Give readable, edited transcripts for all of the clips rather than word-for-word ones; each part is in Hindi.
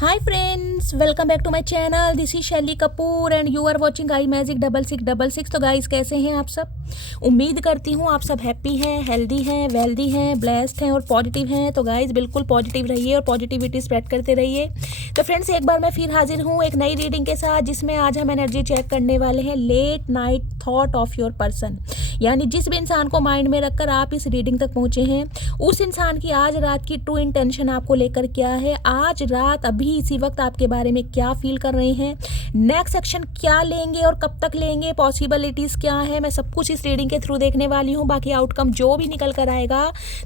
Hi friends, welcome back to my channel. This is Shaili Kapoor and you are watching I magic 6666। तो गाइस कैसे हैं आप सब? उम्मीद करती हूँ आप सब हैप्पी हैं, हेल्दी हैं, वेल्दी हैं, ब्लेस्ड हैं और पॉजिटिव हैं। तो गाइस बिल्कुल पॉजिटिव रहिए और पॉजिटिविटी स्प्रेड करते रहिए। तो फ्रेंड्स एक बार मैं फिर हाजिर हूँ एक नई रीडिंग के साथ, जिसमें आज हम एनर्जी चेक करने वाले हैं late night thought of your person. यानी जिस भी इंसान को माइंड में रखकर आप इस रीडिंग तक पहुँचे हैं, उस इंसान की आज रात की ट्रू इंटेंशन आपको लेकर क्या है, आज रात अभी इसी वक्त आपके बारे में क्या फील कर रहे हैं, नेक्स्ट एक्शन क्या लेंगे और कब तक लेंगे, पॉसिबिलिटीज़ क्या है, मैं सब कुछ इस रीडिंग के थ्रू देखने वाली हूँ। बाकी आउटकम जो भी निकल कर आएगा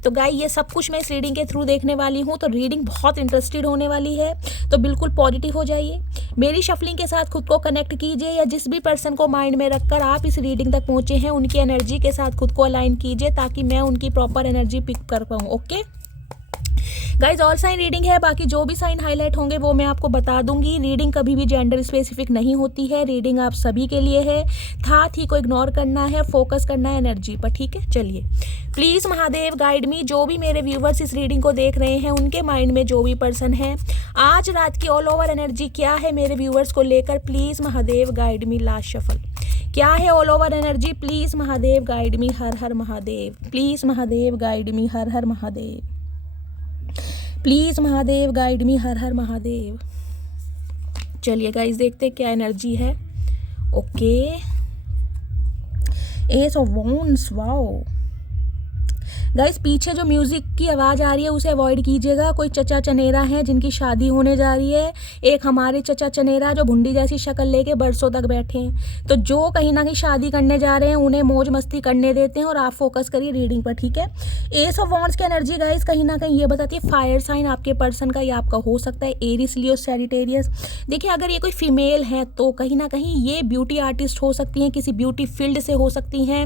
तो गाइस ये सब कुछ मैं इस रीडिंग के थ्रू देखने वाली हूँ। तो रीडिंग बहुत इंटरेस्टेड होने वाली है, तो बिल्कुल पॉजिटिव हो जाइए। मेरी शफलिंग के साथ खुद को कनेक्ट कीजिए, या जिस भी पर्सन को माइंड में रखकर आप इस रीडिंग तक पहुँचे हैं उनकी एनर्जी के साथ खुद को अलाइन कीजिए, ताकि मैं उनकी प्रॉपर एनर्जी पिक कर पाऊँ। Okay guys, all sign reading है, बाकी जो भी साइन हाईलाइट होंगे वो मैं आपको बता दूंगी। रीडिंग कभी भी जेंडर स्पेसिफिक नहीं होती है, रीडिंग आप सभी के लिए है। था थी को इग्नोर करना है, फोकस करना है एनर्जी पर, ठीक है। चलिए प्लीज़ महादेव गाइड मी। जो भी मेरे व्यूवर्स इस रीडिंग को देख रहे हैं, उनके माइंड में जो भी पर्सन है, आज रात की ऑल ओवर एनर्जी क्या है मेरे व्यूवर्स को लेकर, please Mahadev guide me. Last shuffle क्या है all over energy, please Mahadev guide me. Har Har Mahadev, please Mahadev guide me. Har Har Mahadev, please Mahadev guide me. Har Har Mahadev. चलिए गाइस देखते क्या एनर्जी है। Okay, ace of wands. Wow guys, पीछे जो म्यूजिक की आवाज़ आ रही है उसे अवॉइड कीजिएगा। कोई चचा चनेरा हैं जिनकी शादी होने जा रही है। एक हमारे चचा चनेरा जो भुंडी जैसी शक्ल लेके बरसों तक बैठे हैं। तो जो कहीं ना कहीं शादी करने जा रहे हैं उन्हें मौज मस्ती करने देते हैं, और आप फोकस करिए रीडिंग पर, ठीक है। एस ऑफ वॉन्ड्स की एनर्जी गाइस कहीं ना कहीं ये बताती है फायर साइन आपके पर्सन का, या आपका हो सकता है एरिस, लियो, सैजिटेरियस। देखिए अगर ये कोई फीमेल है तो कहीं ना कहीं ये ब्यूटी आर्टिस्ट हो सकती हैं, किसी ब्यूटी फील्ड से हो सकती हैं।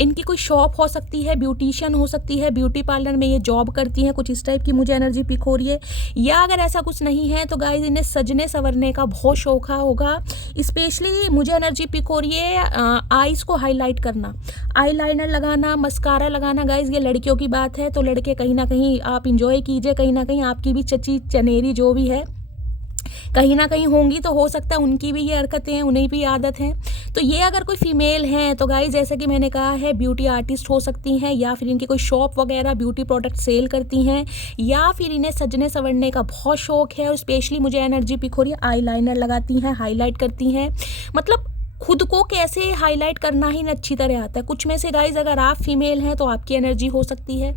इनकी कोई शॉप हो सकती है, ब्यूटिशियन हो सकती है, ब्यूटी पार्लर में ये जॉब करती हैं, कुछ इस टाइप की मुझे एनर्जी पिक हो रही है। या अगर ऐसा कुछ नहीं है तो गाइज इन्हें सजने संवरने का बहुत शौक होगा। स्पेशली मुझे एनर्जी पिक हो रही है आईज को हाईलाइट करना, आईलाइनर लगाना, मस्कारा लगाना। गाइज ये लड़कियों की बात है, तो लड़के कहीं ना कहीं आप इंजॉय कीजिए। कहीं ना कहीं आपकी भी चची चनेरी जो भी है कहीं ना कहीं होंगी, तो हो सकता है उनकी भी ये हरकतें हैं, उन्हें भी आदत है। तो ये अगर कोई फीमेल हैं तो गाइस जैसे कि मैंने कहा है ब्यूटी आर्टिस्ट हो सकती हैं, या फिर इनकी कोई शॉप वगैरह ब्यूटी प्रोडक्ट सेल करती हैं, या फिर इन्हें सजने संवरने का बहुत शौक है। और स्पेशली मुझे एनर्जी पिक हो रही है आईलाइनर लगाती हैं, हाईलाइट करती हैं। मतलब खुद को कैसे हाईलाइट करना ही अच्छी तरह आता है। कुछ में से गाइज अगर आप फीमेल हैं तो आपकी एनर्जी हो सकती है।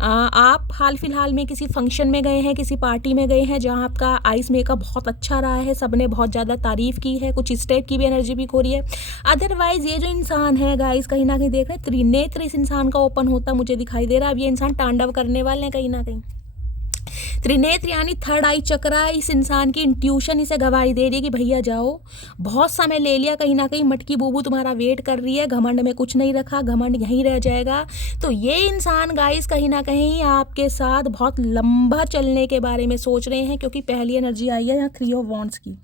आप हाल फिलहाल में किसी फंक्शन में गए हैं, किसी पार्टी में गए हैं जहां आपका आइस मेकअप बहुत अच्छा रहा है, सबने बहुत ज़्यादा तारीफ की है, कुछ इस टाइप की भी एनर्जी भी हो रही है। अदरवाइज ये जो इंसान है गाइज कहीं ना कहीं देख रहे हैं त्रिनेत्र इस इंसान का ओपन होता मुझे दिखाई दे रहा है। अब ये इंसान तांडव करने वाले हैं कहीं ना कहीं। त्रिनेत्र यानी थर्ड आई चक्रा, इस इंसान की इंट्यूशन इसे गवाही दे रही है कि भैया जाओ, बहुत समय ले लिया, कहीं ना कहीं मटकी बूबू तुम्हारा वेट कर रही है, घमंड में कुछ नहीं रखा, घमंड यहीं रह जाएगा। तो ये इंसान गाइस कहीं ना कहीं आपके साथ बहुत लंबा चलने के बारे में सोच रहे हैं, क्योंकि पहली एनर्जी आई है यहाँ 3 ऑफ वॉन्ड्स की।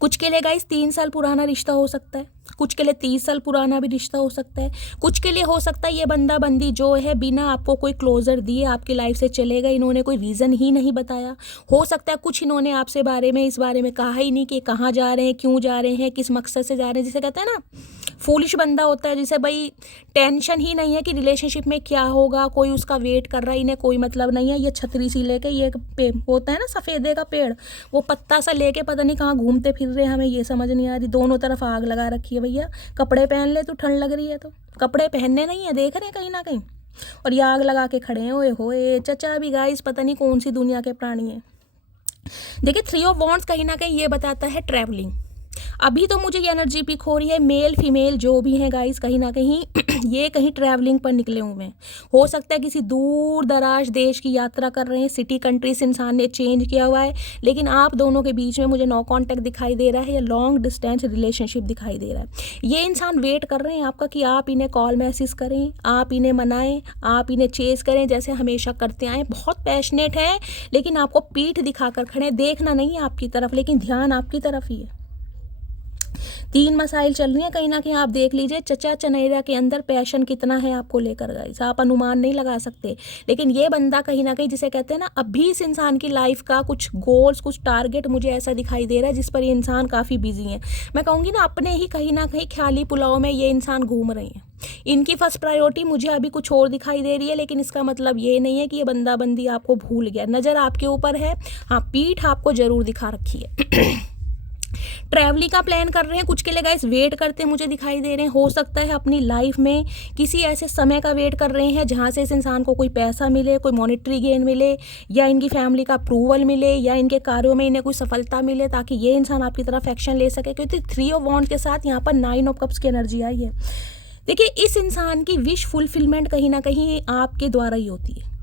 कुछ के लिए गाइस 3 साल पुराना रिश्ता हो सकता है, कुछ के लिए 30 साल पुराना भी रिश्ता हो सकता है, कुछ के लिए हो सकता है ये बंदा बंदी जो है बिना आपको कोई क्लोजर दिए आपकी लाइफ से चले गए, इन्होंने कोई रीज़न ही नहीं बताया। हो सकता है कुछ इन्होंने आपसे इस बारे में कहा ही नहीं कि कहाँ जा रहे हैं, क्यों जा रहे हैं, किस मकसद से जा रहे हैं। जिसे कहते हैं ना फूलिश बंदा होता है, जिसे भाई टेंशन ही नहीं है कि रिलेशनशिप में क्या होगा, कोई उसका वेट कर रहा है, इन्हें कोई मतलब नहीं है। ये छतरी सी लेके, ये पेड़ होता है ना सफ़ेदे का पेड़, वो पत्ता सा लेके पता नहीं कहाँ घूमते फिर रहे, हमें ये समझ नहीं आ रही। दोनों तरफ आग लगा रखी है भैया, कपड़े पहन ले तो ठंड लग रही है, तो कपड़े पहनने नहीं है, देख रहे हैं कहीं ना कहीं, और ये आग लगा के खड़े हैं। ओए होए चचा भी गाइस पता नहीं कौन सी दुनिया के प्राणी है। देखिए 3 ऑफ वॉन्ड्स कहीं ना कहीं ये बताता है ट्रैवलिंग। अभी तो मुझे ये एनर्जी पिक हो रही है मेल फीमेल जो भी है गाइस कहीं ना कहीं ये कहीं ट्रैवलिंग पर निकले हुए हैं। हो सकता है किसी दूर दराज देश की यात्रा कर रहे हैं, सिटी कंट्री से इंसान ने चेंज किया हुआ है, लेकिन आप दोनों के बीच में मुझे नो कॉन्टैक्ट दिखाई दे रहा है, या लॉन्ग डिस्टेंस रिलेशनशिप दिखाई दे रहा है। ये इंसान वेट कर रहे हैं आपका कि आप इन्हें कॉल मैसेज करें, आप इन्हें मनाएं, आप इन्हें चेस करें जैसे हमेशा करते आए। बहुत पैशनेट है, लेकिन आपको पीठ दिखाकर खड़े, देखना नहीं है आपकी तरफ, लेकिन ध्यान आपकी तरफ ही है। 3 मसाइल चल रही हैं, कहीं ना कहीं आप देख लीजिए चचा चनेरा के अंदर पैशन कितना है आपको लेकर, गाइस आप अनुमान नहीं लगा सकते। लेकिन ये बंदा कहीं ना कहीं, जिसे कहते हैं ना, अभी इस इंसान की लाइफ का कुछ गोल्स, कुछ टारगेट मुझे ऐसा दिखाई दे रहा है जिस पर ये इंसान काफ़ी बिजी है। मैं कहूँगी ना, अपने ही कहीं ना कहीं ख्याली पुलाव में ये इंसान घूम रहे हैं। इनकी फर्स्ट प्रायोरिटी मुझे अभी कुछ और दिखाई दे रही है, लेकिन इसका मतलब ये नहीं है कि ये बंदा बंदी आपको भूल गया। नज़र आपके ऊपर है, हाँ पीठ आपको ज़रूर दिखा रखी है। ट्रैवलिंग का प्लान कर रहे हैं कुछ के लिए, गाइस वेट करते मुझे दिखाई दे रहे हैं। हो सकता है अपनी लाइफ में किसी ऐसे समय का वेट कर रहे हैं जहां से इस इंसान को कोई पैसा मिले, कोई मॉनेटरी गेन मिले, या इनकी फैमिली का अप्रूवल मिले, या इनके कार्यों में इन्हें कोई सफलता मिले, ताकि ये इंसान आपकी तरफ एक्शन ले सके। क्योंकि 3 ऑफ वॉन्ड्स के साथ यहाँ पर 9 ऑफ कप्स की एनर्जी आई है। देखिए, इस इंसान की विश फुलफिलमेंट कहीं ना कहीं आपके द्वारा ही होती है,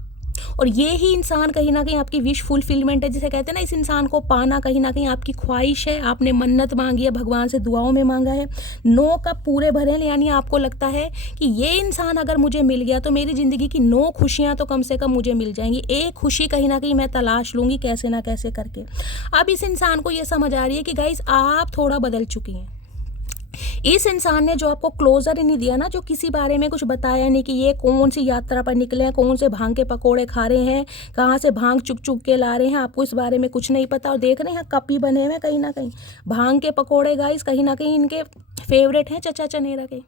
और ये ही इंसान कहीं ना कहीं आपकी विश फुलफिलमेंट है। जिसे कहते हैं ना, इस इंसान को पाना कहीं ना कहीं आपकी ख्वाहिश है, आपने मन्नत मांगी है, भगवान से दुआओं में मांगा है। 9 कप पूरे भरे हैं, यानी आपको लगता है कि ये इंसान अगर मुझे मिल गया तो मेरी ज़िंदगी की 9 खुशियाँ तो कम से कम मुझे मिल जाएंगी। एक खुशी कहीं ना कहीं मैं तलाश लूँगी कैसे ना कैसे करके। अब इस इंसान को ये समझ आ रही है कि गाइस आप थोड़ा बदल चुकी हैं। इस इंसान ने जो आपको क्लोजर ही नहीं दिया ना, जो किसी बारे में कुछ बताया नहीं कि ये कौन सी यात्रा पर निकले हैं, कौन से भांग के पकोड़े खा रहे हैं, कहाँ से भांग चुक चुक के ला रहे हैं, आपको इस बारे में कुछ नहीं पता। और देख रहे हैं कप ही बने हुए कहीं ना कहीं भांग के पकोड़े, गाइस कहीं ना कहीं इनके फेवरेट हैं चचा चनेरा के।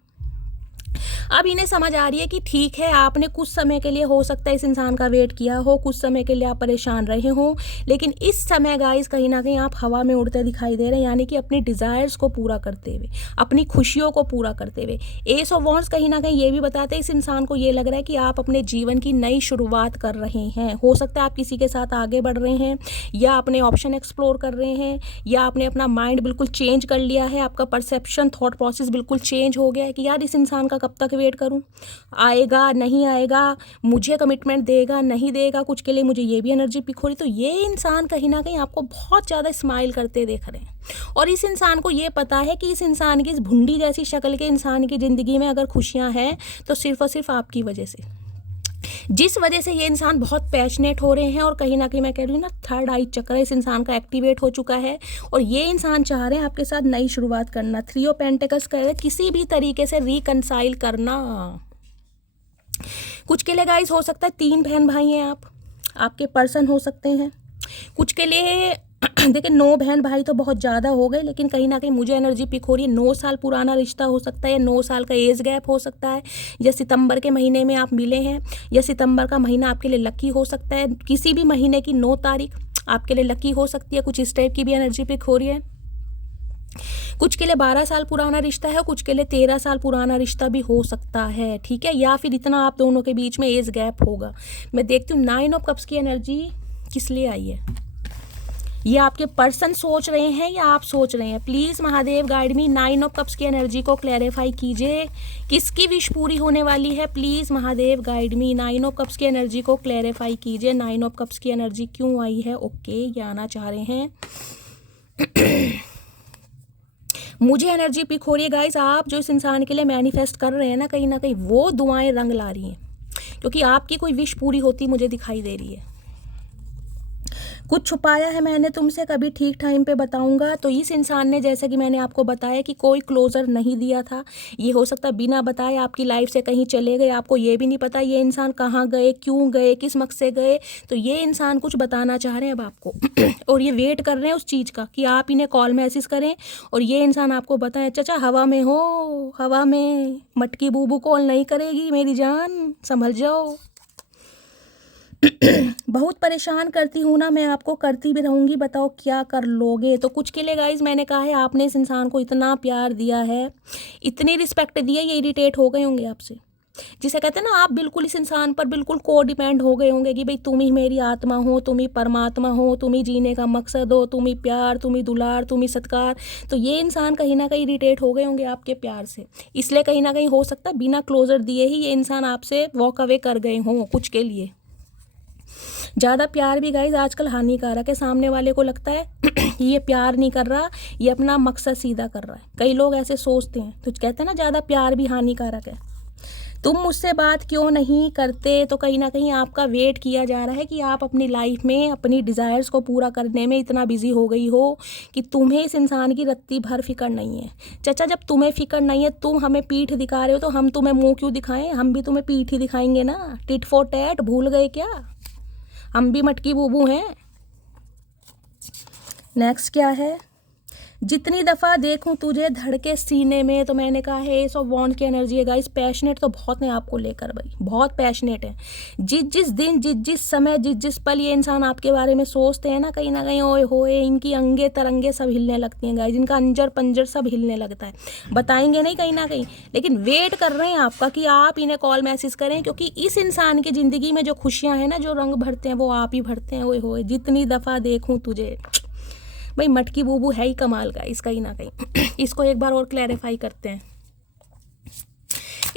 अब इन्हें समझ आ रही है कि ठीक है, आपने कुछ समय के लिए हो सकता है इस इंसान का वेट किया हो, कुछ समय के लिए आप परेशान रहे हो, लेकिन इस समय गाइस कहीं ना कहीं आप हवा में उड़ते दिखाई दे रहे हैं, यानी कि अपनी डिज़ायर्स को पूरा करते हुए, अपनी खुशियों को पूरा करते हुए। एस ऑफ वॉन्ड्स कहीं ना कहीं ये भी बताते हैं इस इंसान को ये लग रहा है कि आप अपने जीवन की नई शुरुआत कर रहे हैं। हो सकता है आप किसी के साथ आगे बढ़ रहे हैं, या अपने ऑप्शन एक्सप्लोर कर रहे हैं, या आपने अपना माइंड बिल्कुल चेंज कर लिया है, आपका परसेप्शन, थॉट प्रोसेस बिल्कुल चेंज हो गया है कि यार इस इंसान का कब तक वेट करूं, आएगा नहीं आएगा, मुझे कमिटमेंट देगा नहीं देगा। कुछ के लिए मुझे ये भी एनर्जी पिक हो रही। तो ये इंसान कहीं ना कहीं आपको बहुत ज़्यादा स्माइल करते देख रहे हैं, और इस इंसान को ये पता है कि इस इंसान की, इस भुंडी जैसी शक्ल के इंसान की ज़िंदगी में अगर खुशियाँ हैं तो सिर्फ और सिर्फ आपकी वजह से, जिस वजह से ये इंसान बहुत पैशनेट हो रहे हैं। और कहीं ना कहीं मैं कह रही हूँ ना, थर्ड आई चक्र इस इंसान का एक्टिवेट हो चुका है, और ये इंसान चाह रहे हैं आपके साथ नई शुरुआत करना। 3 ऑफ पेंटिकल्स कह रहे हैं किसी भी तरीके से रिकनसाइल करना। कुछ के लिए गाइस हो सकता है 3 बहन भाई हैं, आपके पर्सन हो सकते हैं। कुछ के लिए देखिए 9 बहन भाई तो बहुत ज़्यादा हो गए, लेकिन कहीं ना कहीं मुझे एनर्जी पिक हो रही है 9 साल पुराना रिश्ता हो सकता है, 9 साल का एज गैप हो सकता है, या सितंबर के महीने में आप मिले हैं, या सितंबर का महीना आपके लिए लकी हो सकता है। किसी भी महीने की 9 तारीख आपके लिए लकी हो सकती है। कुछ इस टाइप की भी एनर्जी पिक हो रही है। कुछ के लिए 12 साल पुराना रिश्ता है, कुछ के लिए 13 साल पुराना रिश्ता भी हो सकता है, ठीक है, या फिर इतना आप दोनों के बीच में एज गैप होगा। मैं देखती हूँ 9 ऑफ कप्स की एनर्जी किस लिए आई है। ये आपके पर्सन सोच रहे हैं या आप सोच रहे हैं? Please Mahadev guide me, 9 of cups की एनर्जी को क्लैरिफाई कीजिए, किसकी विश पूरी होने वाली है? Please Mahadev guide me, 9 of cups की एनर्जी को क्लैरिफाई कीजिए। 9 ऑफ कप्स की एनर्जी क्यों आई है? ओके, ये आना चाह रहे हैं। मुझे एनर्जी पिक हो रही है गाइस, आप जो इस इंसान के लिए मैनिफेस्ट कर रहे हैं ना, कहीं ना कहीं वो दुआएं रंग ला रही हैं, क्योंकि आपकी कोई विश पूरी होती मुझे दिखाई दे रही है। कुछ छुपाया है मैंने तुमसे, कभी ठीक टाइम पे बताऊंगा। तो इस इंसान ने, जैसे कि मैंने आपको बताया कि कोई क्लोजर नहीं दिया था, ये हो सकता है बिना बताए आपकी लाइफ से कहीं चले गए, आपको ये भी नहीं पता ये इंसान कहाँ गए, क्यों गए, किस मकसद से गए। तो ये इंसान कुछ बताना चाह रहे हैं अब आपको और ये वेट कर रहे हैं उस चीज़ का कि आप इन्हें कॉल मैसेज करें और ये इंसान आपको बताएं, चाचा हवा में हो, हवा में, मटकी बूबू कॉल नहीं करेगी मेरी जान, संभल जाओ। बहुत परेशान करती हूँ ना मैं आपको, करती भी रहूँगी, बताओ क्या कर लोगे। तो कुछ के लिए गाइज मैंने कहा है, आपने इस इंसान को इतना प्यार दिया है, इतनी रिस्पेक्ट दी है, ये इरिटेट हो गए होंगे आपसे। जिसे कहते हैं ना, आप बिल्कुल इस इंसान पर बिल्कुल को डिपेंड हो गए होंगे कि भाई तुम ही मेरी आत्मा हो, तुम ही परमात्मा हो, तुम ही जीने का मकसद हो, तुम ही प्यार, तुम ही दुलार, तुम ही सत्कार। तो ये इंसान कहीं ना कहीं इरिटेट हो गए होंगे आपके प्यार से, इसलिए कहीं ना कहीं हो सकता है बिना क्लोजर दिए ही ये इंसान आपसे वॉक अवे कर गए हों। कुछ के लिए ज़्यादा प्यार भी गाइज आजकल हानिकारक है। सामने वाले को लगता है कि ये प्यार नहीं कर रहा, ये अपना मकसद सीधा कर रहा है। कई लोग ऐसे सोचते हैं, तो कहते हैं ना ज़्यादा प्यार भी हानिकारक है। तुम मुझसे बात क्यों नहीं करते, तो कहीं ना कहीं आपका वेट किया जा रहा है कि आप अपनी लाइफ में अपनी डिज़ायर्स को पूरा करने में इतना बिजी हो गई हो कि तुम्हें इस इंसान की रत्ती भर फिक्र नहीं है। चाचा, जब तुम्हें फिक्र नहीं है, तुम हमें पीठ दिखा रहे हो, तो हम तुम्हें मुंह क्यों दिखाएं? हम भी तुम्हें पीठ ही दिखाएंगे ना। टिट फॉर टैट, भूल गए क्या? हम भी मटकी बूबू हैं। नेक्स्ट क्या है? जितनी दफ़ा देखूं तुझे धड़के सीने में, तो मैंने कहा है एस ऑफ वॉन्ड की एनर्जी है गाइस। पैशनेट तो बहुत है आपको लेकर भाई, बहुत पैशनेट है। जिस दिन जिस समय जिस पल ये इंसान आपके बारे में सोचते हैं ना कहीं ओए होए इनकी अंगे तरंगे सब हिलने लगती हैं गाइस। इनका अंजर पंजर सब हिलने लगता है। बताएंगे नहीं कहीं ना कहीं, लेकिन वेट कर रहे हैं आपका कि आप इन्हें कॉल मैसेज करें, क्योंकि इस इंसान की ज़िंदगी में जो खुशियाँ हैं ना, जो रंग भरते हैं, वो आप ही भरते हैं। ओए होए जितनी दफ़ा देखूँ तुझे भाई, मटकी बूबू है ही कमाल का इसका ही ना कहीं। इसको एक बार और क्लैरिफाई करते हैं।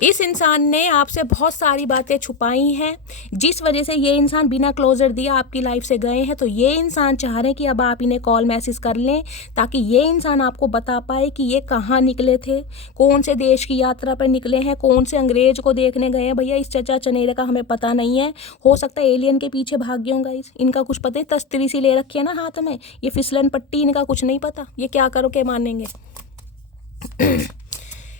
इस इंसान ने आपसे बहुत सारी बातें छुपाई हैं, जिस वजह से ये इंसान बिना क्लोजर दिए आपकी लाइफ से गए हैं। तो ये इंसान चाह रहे हैं कि अब आप इन्हें कॉल मैसेज कर लें, ताकि ये इंसान आपको बता पाए कि ये कहाँ निकले थे, कौन से देश की यात्रा पर निकले हैं, कौन से अंग्रेज को देखने गए हैं। भैया इस चचा चनेरे का हमें पता नहीं है, हो सकता है एलियन के पीछे भाग गए होंगे। इनका कुछ पता है, तस्तरी सी ले रखी है ना हाथ में, ये फिसलन पट्टी, इनका कुछ नहीं पता, ये क्या करो के मानेंगे।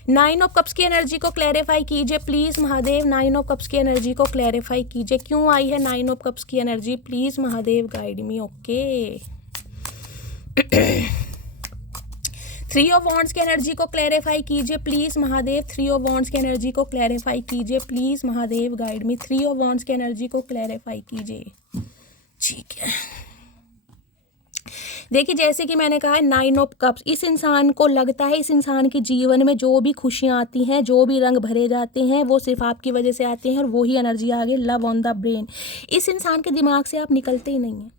9 ऑफ कप्स की एनर्जी को क्लैरिफाई कीजिए प्लीज़ महादेव। 9 ऑफ कप्स की एनर्जी को क्लैरिफाई कीजिए, क्यों आई है 9 ऑफ कप्स की energy, please Mahadev guide me. Okay 3 of wands की एनर्जी को क्लैरिफाई कीजिए प्लीज़ महादेव। 3 ऑफ वॉन्ड्स की एनर्जी को क्लैरिफाई कीजिए please Mahadev guide me. 3 of wands की एनर्जी को क्लैरिफाई कीजिए। ठीक है, देखिए जैसे कि मैंने कहा है 9 ऑफ कप्स, इस इंसान को लगता है इस इंसान के जीवन में जो भी खुशियाँ आती हैं, जो भी रंग भरे जाते हैं, वो सिर्फ आपकी वजह से आते हैं, और वही एनर्जी आगे लव ऑन द ब्रेन। इस इंसान के दिमाग से आप निकलते ही नहीं हैं।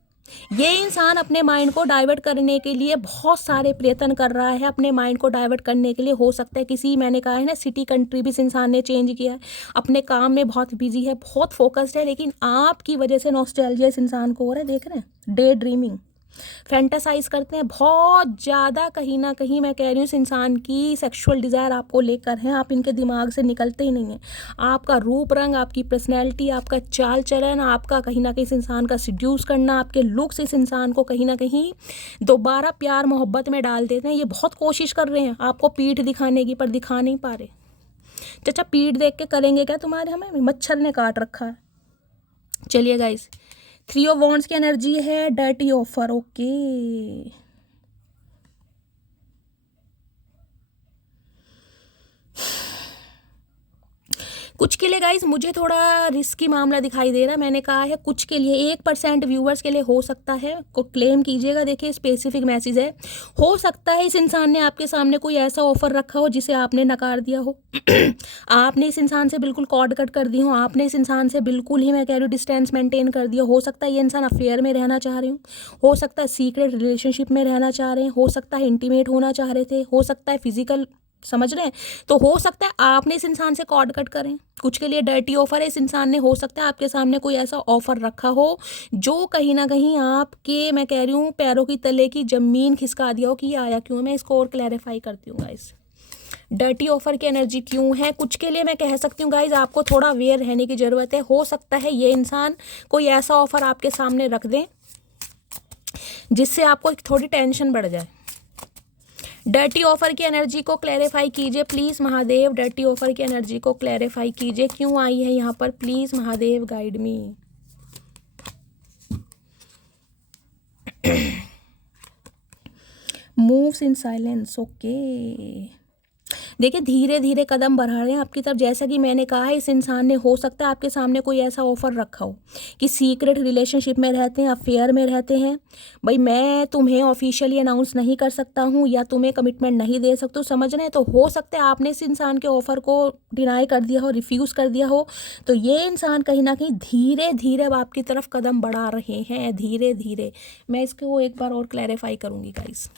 ये इंसान अपने माइंड को डाइवर्ट करने के लिए बहुत सारे प्रयत्न कर रहा है। अपने माइंड को डाइवर्ट करने के लिए हो सकता है किसी, मैंने कहा है ना, सिटी कंट्री भी इस इंसान ने चेंज किया है, अपने काम में बहुत बिजी है, बहुत फोकस्ड है, लेकिन आपकी वजह से नॉस्टैल्जिया इस इंसान को हो रहा है। देख रहे हैं, डे ड्रीमिंग, फैंटासाइज करते हैं बहुत ज़्यादा। कहीं ना कहीं मैं कह रही हूँ इस इंसान की सेक्सुअल डिज़ायर आपको लेकर है, आप इनके दिमाग से निकलते ही नहीं हैं। आपका रूप रंग, आपकी पर्सनैलिटी, आपका चाल चलन, आपका कहीं ना कहीं इस इंसान का सिड्यूस करना, आपके लुक्स इस इंसान को कहीं ना कहीं दोबारा प्यार मोहब्बत में डाल देते हैं। ये बहुत कोशिश कर रहे हैं आपको पीठ दिखाने की, पर दिखा नहीं पा रहे। चाचा पीठ देख के करेंगे क्या तुम्हारे, हमें मच्छर ने काट रखा है। चलिए गाइस, 3 ऑफ वॉन्ड्स की एनर्जी है डर्टी ऑफर। ओके कुछ के लिए गाइज मुझे थोड़ा रिस्की मामला दिखाई दे रहा है। मैंने कहा है कुछ के लिए, 1% व्यूवर्स के लिए हो सकता है, को क्लेम कीजिएगा। देखिए स्पेसिफिक मैसेज है, हो सकता है इस इंसान ने आपके सामने कोई ऐसा ऑफर रखा हो जिसे आपने नकार दिया हो। आपने इस इंसान से बिल्कुल कॉर्ड कट कर दी हो, आपने इस इंसान से बिल्कुल ही, मैं कह रही हूँ, डिस्टेंस मेंटेन कर दिया। हो सकता है ये इंसान अफेयर में रहना चाह रही हूँ, हो सकता है सीक्रेट रिलेशनशिप में रहना चाह रहे हैं, हो सकता है इंटीमेट होना चाह रहे थे, हो सकता है फिजिकल, समझ रहे हैं। तो हो सकता है आपने इस इंसान से कॉर्ड कट करें। कुछ के लिए डर्टी ऑफर है, इस इंसान ने हो सकता है आपके सामने कोई ऐसा ऑफर रखा हो जो कहीं ना कहीं आपके, मैं कह रही हूँ, पैरों की तले की जमीन खिसका दिया हो कि ये आया क्यों। मैं इसको और क्लैरिफाई करती हूँ गाइस, डर्टी ऑफर की एनर्जी क्यों है। कुछ के लिए मैं कह सकती हूँ गाइज आपको थोड़ा अवेयर रहने की ज़रूरत है। हो सकता है ये इंसान कोई ऐसा ऑफर आपके सामने रख दें जिससे आपको थोड़ी टेंशन बढ़ जाए। डर्टी ऑफर की एनर्जी को क्लैरिफाई कीजिए प्लीज़ महादेव। डर्टी ऑफर की एनर्जी को क्लैरिफाई कीजिए, क्यों आई है यहाँ पर, please Mahadev guide me. Moves in silence. Okay देखिए धीरे धीरे कदम बढ़ा रहे हैं आपकी तरफ। जैसा कि मैंने कहा है, इस इंसान ने हो सकता है आपके सामने कोई ऐसा ऑफर रखा हो कि सीक्रेट रिलेशनशिप में रहते हैं, अफेयर में रहते हैं। भाई मैं तुम्हें ऑफिशियली अनाउंस नहीं कर सकता हूँ या तुम्हें कमिटमेंट नहीं दे सकता हूँ, समझ रहे हैं। तो हो सकता है आपने इस इंसान के ऑफर को डिनाई कर दिया हो, रिफ्यूज़ कर दिया हो। तो ये इंसान कहीं ना कहीं धीरे धीरे अब आपकी तरफ कदम बढ़ा रहे हैं, धीरे धीरे। मैं इसको एक बार और क्लैरिफाई करूँगी गाइस।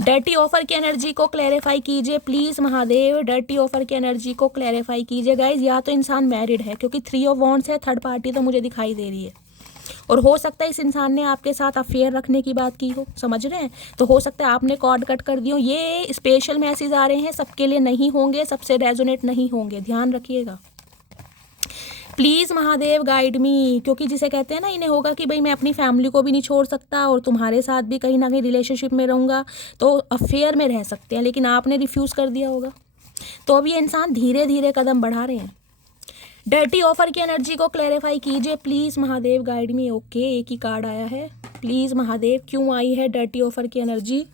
डर्टी ऑफर की एनर्जी को क्लैरिफाई कीजिए प्लीज़ महादेव। डर्टी ऑफर की एनर्जी को क्लैरिफाई कीजिए गाइज। या तो इंसान मैरिड है, क्योंकि 3 ऑफ वॉन्ड्स है, थर्ड पार्टी तो मुझे दिखाई दे रही है। और हो सकता है इस इंसान ने आपके साथ अफेयर रखने की बात की हो, समझ रहे हैं। तो हो सकता है आपने कॉर्ड कट कर दियो। ये स्पेशल मैसेज आ रहे हैं, सबके लिए नहीं होंगे, सबसे रेजोनेट नहीं होंगे, ध्यान रखिएगा प्लीज़। महादेव गाइड मी, क्योंकि जिसे कहते हैं ना, इन्हें होगा कि भाई मैं अपनी फैमिली को भी नहीं छोड़ सकता और तुम्हारे साथ भी कहीं ना कहीं रिलेशनशिप में रहूँगा, तो अफेयर में रह सकते हैं, लेकिन आपने रिफ्यूज़ कर दिया होगा। तो अब ये इंसान धीरे धीरे कदम बढ़ा रहे हैं। डर्टी ऑफर की एनर्जी को क्लैरिफाई कीजिए please Mahadev guide me. Okay, एक ही कार्ड आया है। प्लीज़ महादेव, क्यों आई है डर्टी ऑफर की एनर्जी?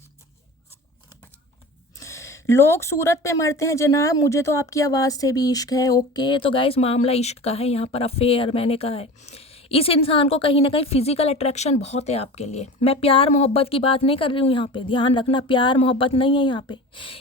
लोग सूरत पे मरते हैं जनाब, मुझे तो आपकी आवाज़ से भी इश्क है। ओके, तो गाइस मामला इश्क का है यहाँ पर, अफेयर मैंने कहा है। इस इंसान को कहीं ना कहीं फिजिकल अट्रैक्शन बहुत है आपके लिए। मैं प्यार मोहब्बत की बात नहीं कर रही हूँ यहाँ पे, ध्यान रखना, प्यार मोहब्बत नहीं है यहाँ पे।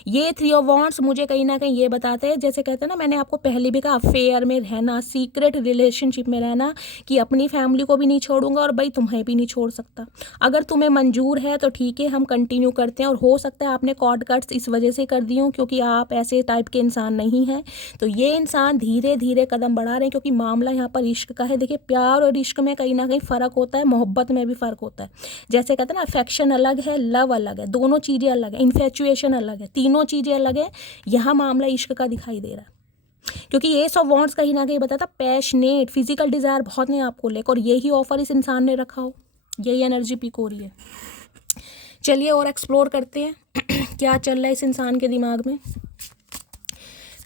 ये 3 ऑफ वॉन्ड्स मुझे कहीं ना कहीं ये बताते हैं, जैसे कहते हैं ना, मैंने आपको पहले भी कहा, अफेयर में रहना, सीक्रेट रिलेशनशिप में रहना, कि अपनी फैमिली को भी नहीं छोड़ूंगा और भाई तुम्हें भी नहीं छोड़ सकता। अगर तुम्हें मंजूर है तो ठीक है, हम कंटिन्यू करते हैं। और हो सकता है आपने कॉर्ड कट्स इस वजह से कर दी हूँ क्योंकि आप ऐसे टाइप के इंसान नहीं हैं। तो ये इंसान धीरे धीरे कदम बढ़ा रहे हैं, क्योंकि मामला यहाँ पर इश्क का है। देखिए, प्यार और इश्क में कहीं ना कहीं फ़र्क होता है, मोहब्बत में भी फ़र्क होता है। जैसे कहते हैं ना, अफेक्शन अलग है, लव अलग है, दोनों चीज़ें अलग है, इन्फेचुएशन अलग है, तीनों चीज़ें अलग है। यहाँ मामला इश्क का दिखाई दे रहा है, क्योंकि एस ऑफ वॉन्ड्स कहीं ना कहीं बताता पैशनेट, फिजिकल डिज़ायर बहुत है आपको लेकर, और यही ऑफर इस इंसान ने रखा हो, यही एनर्जी पिक हो रही है। चलिए और एक्सप्लोर करते हैं क्या चल रहा है इस इंसान के दिमाग में।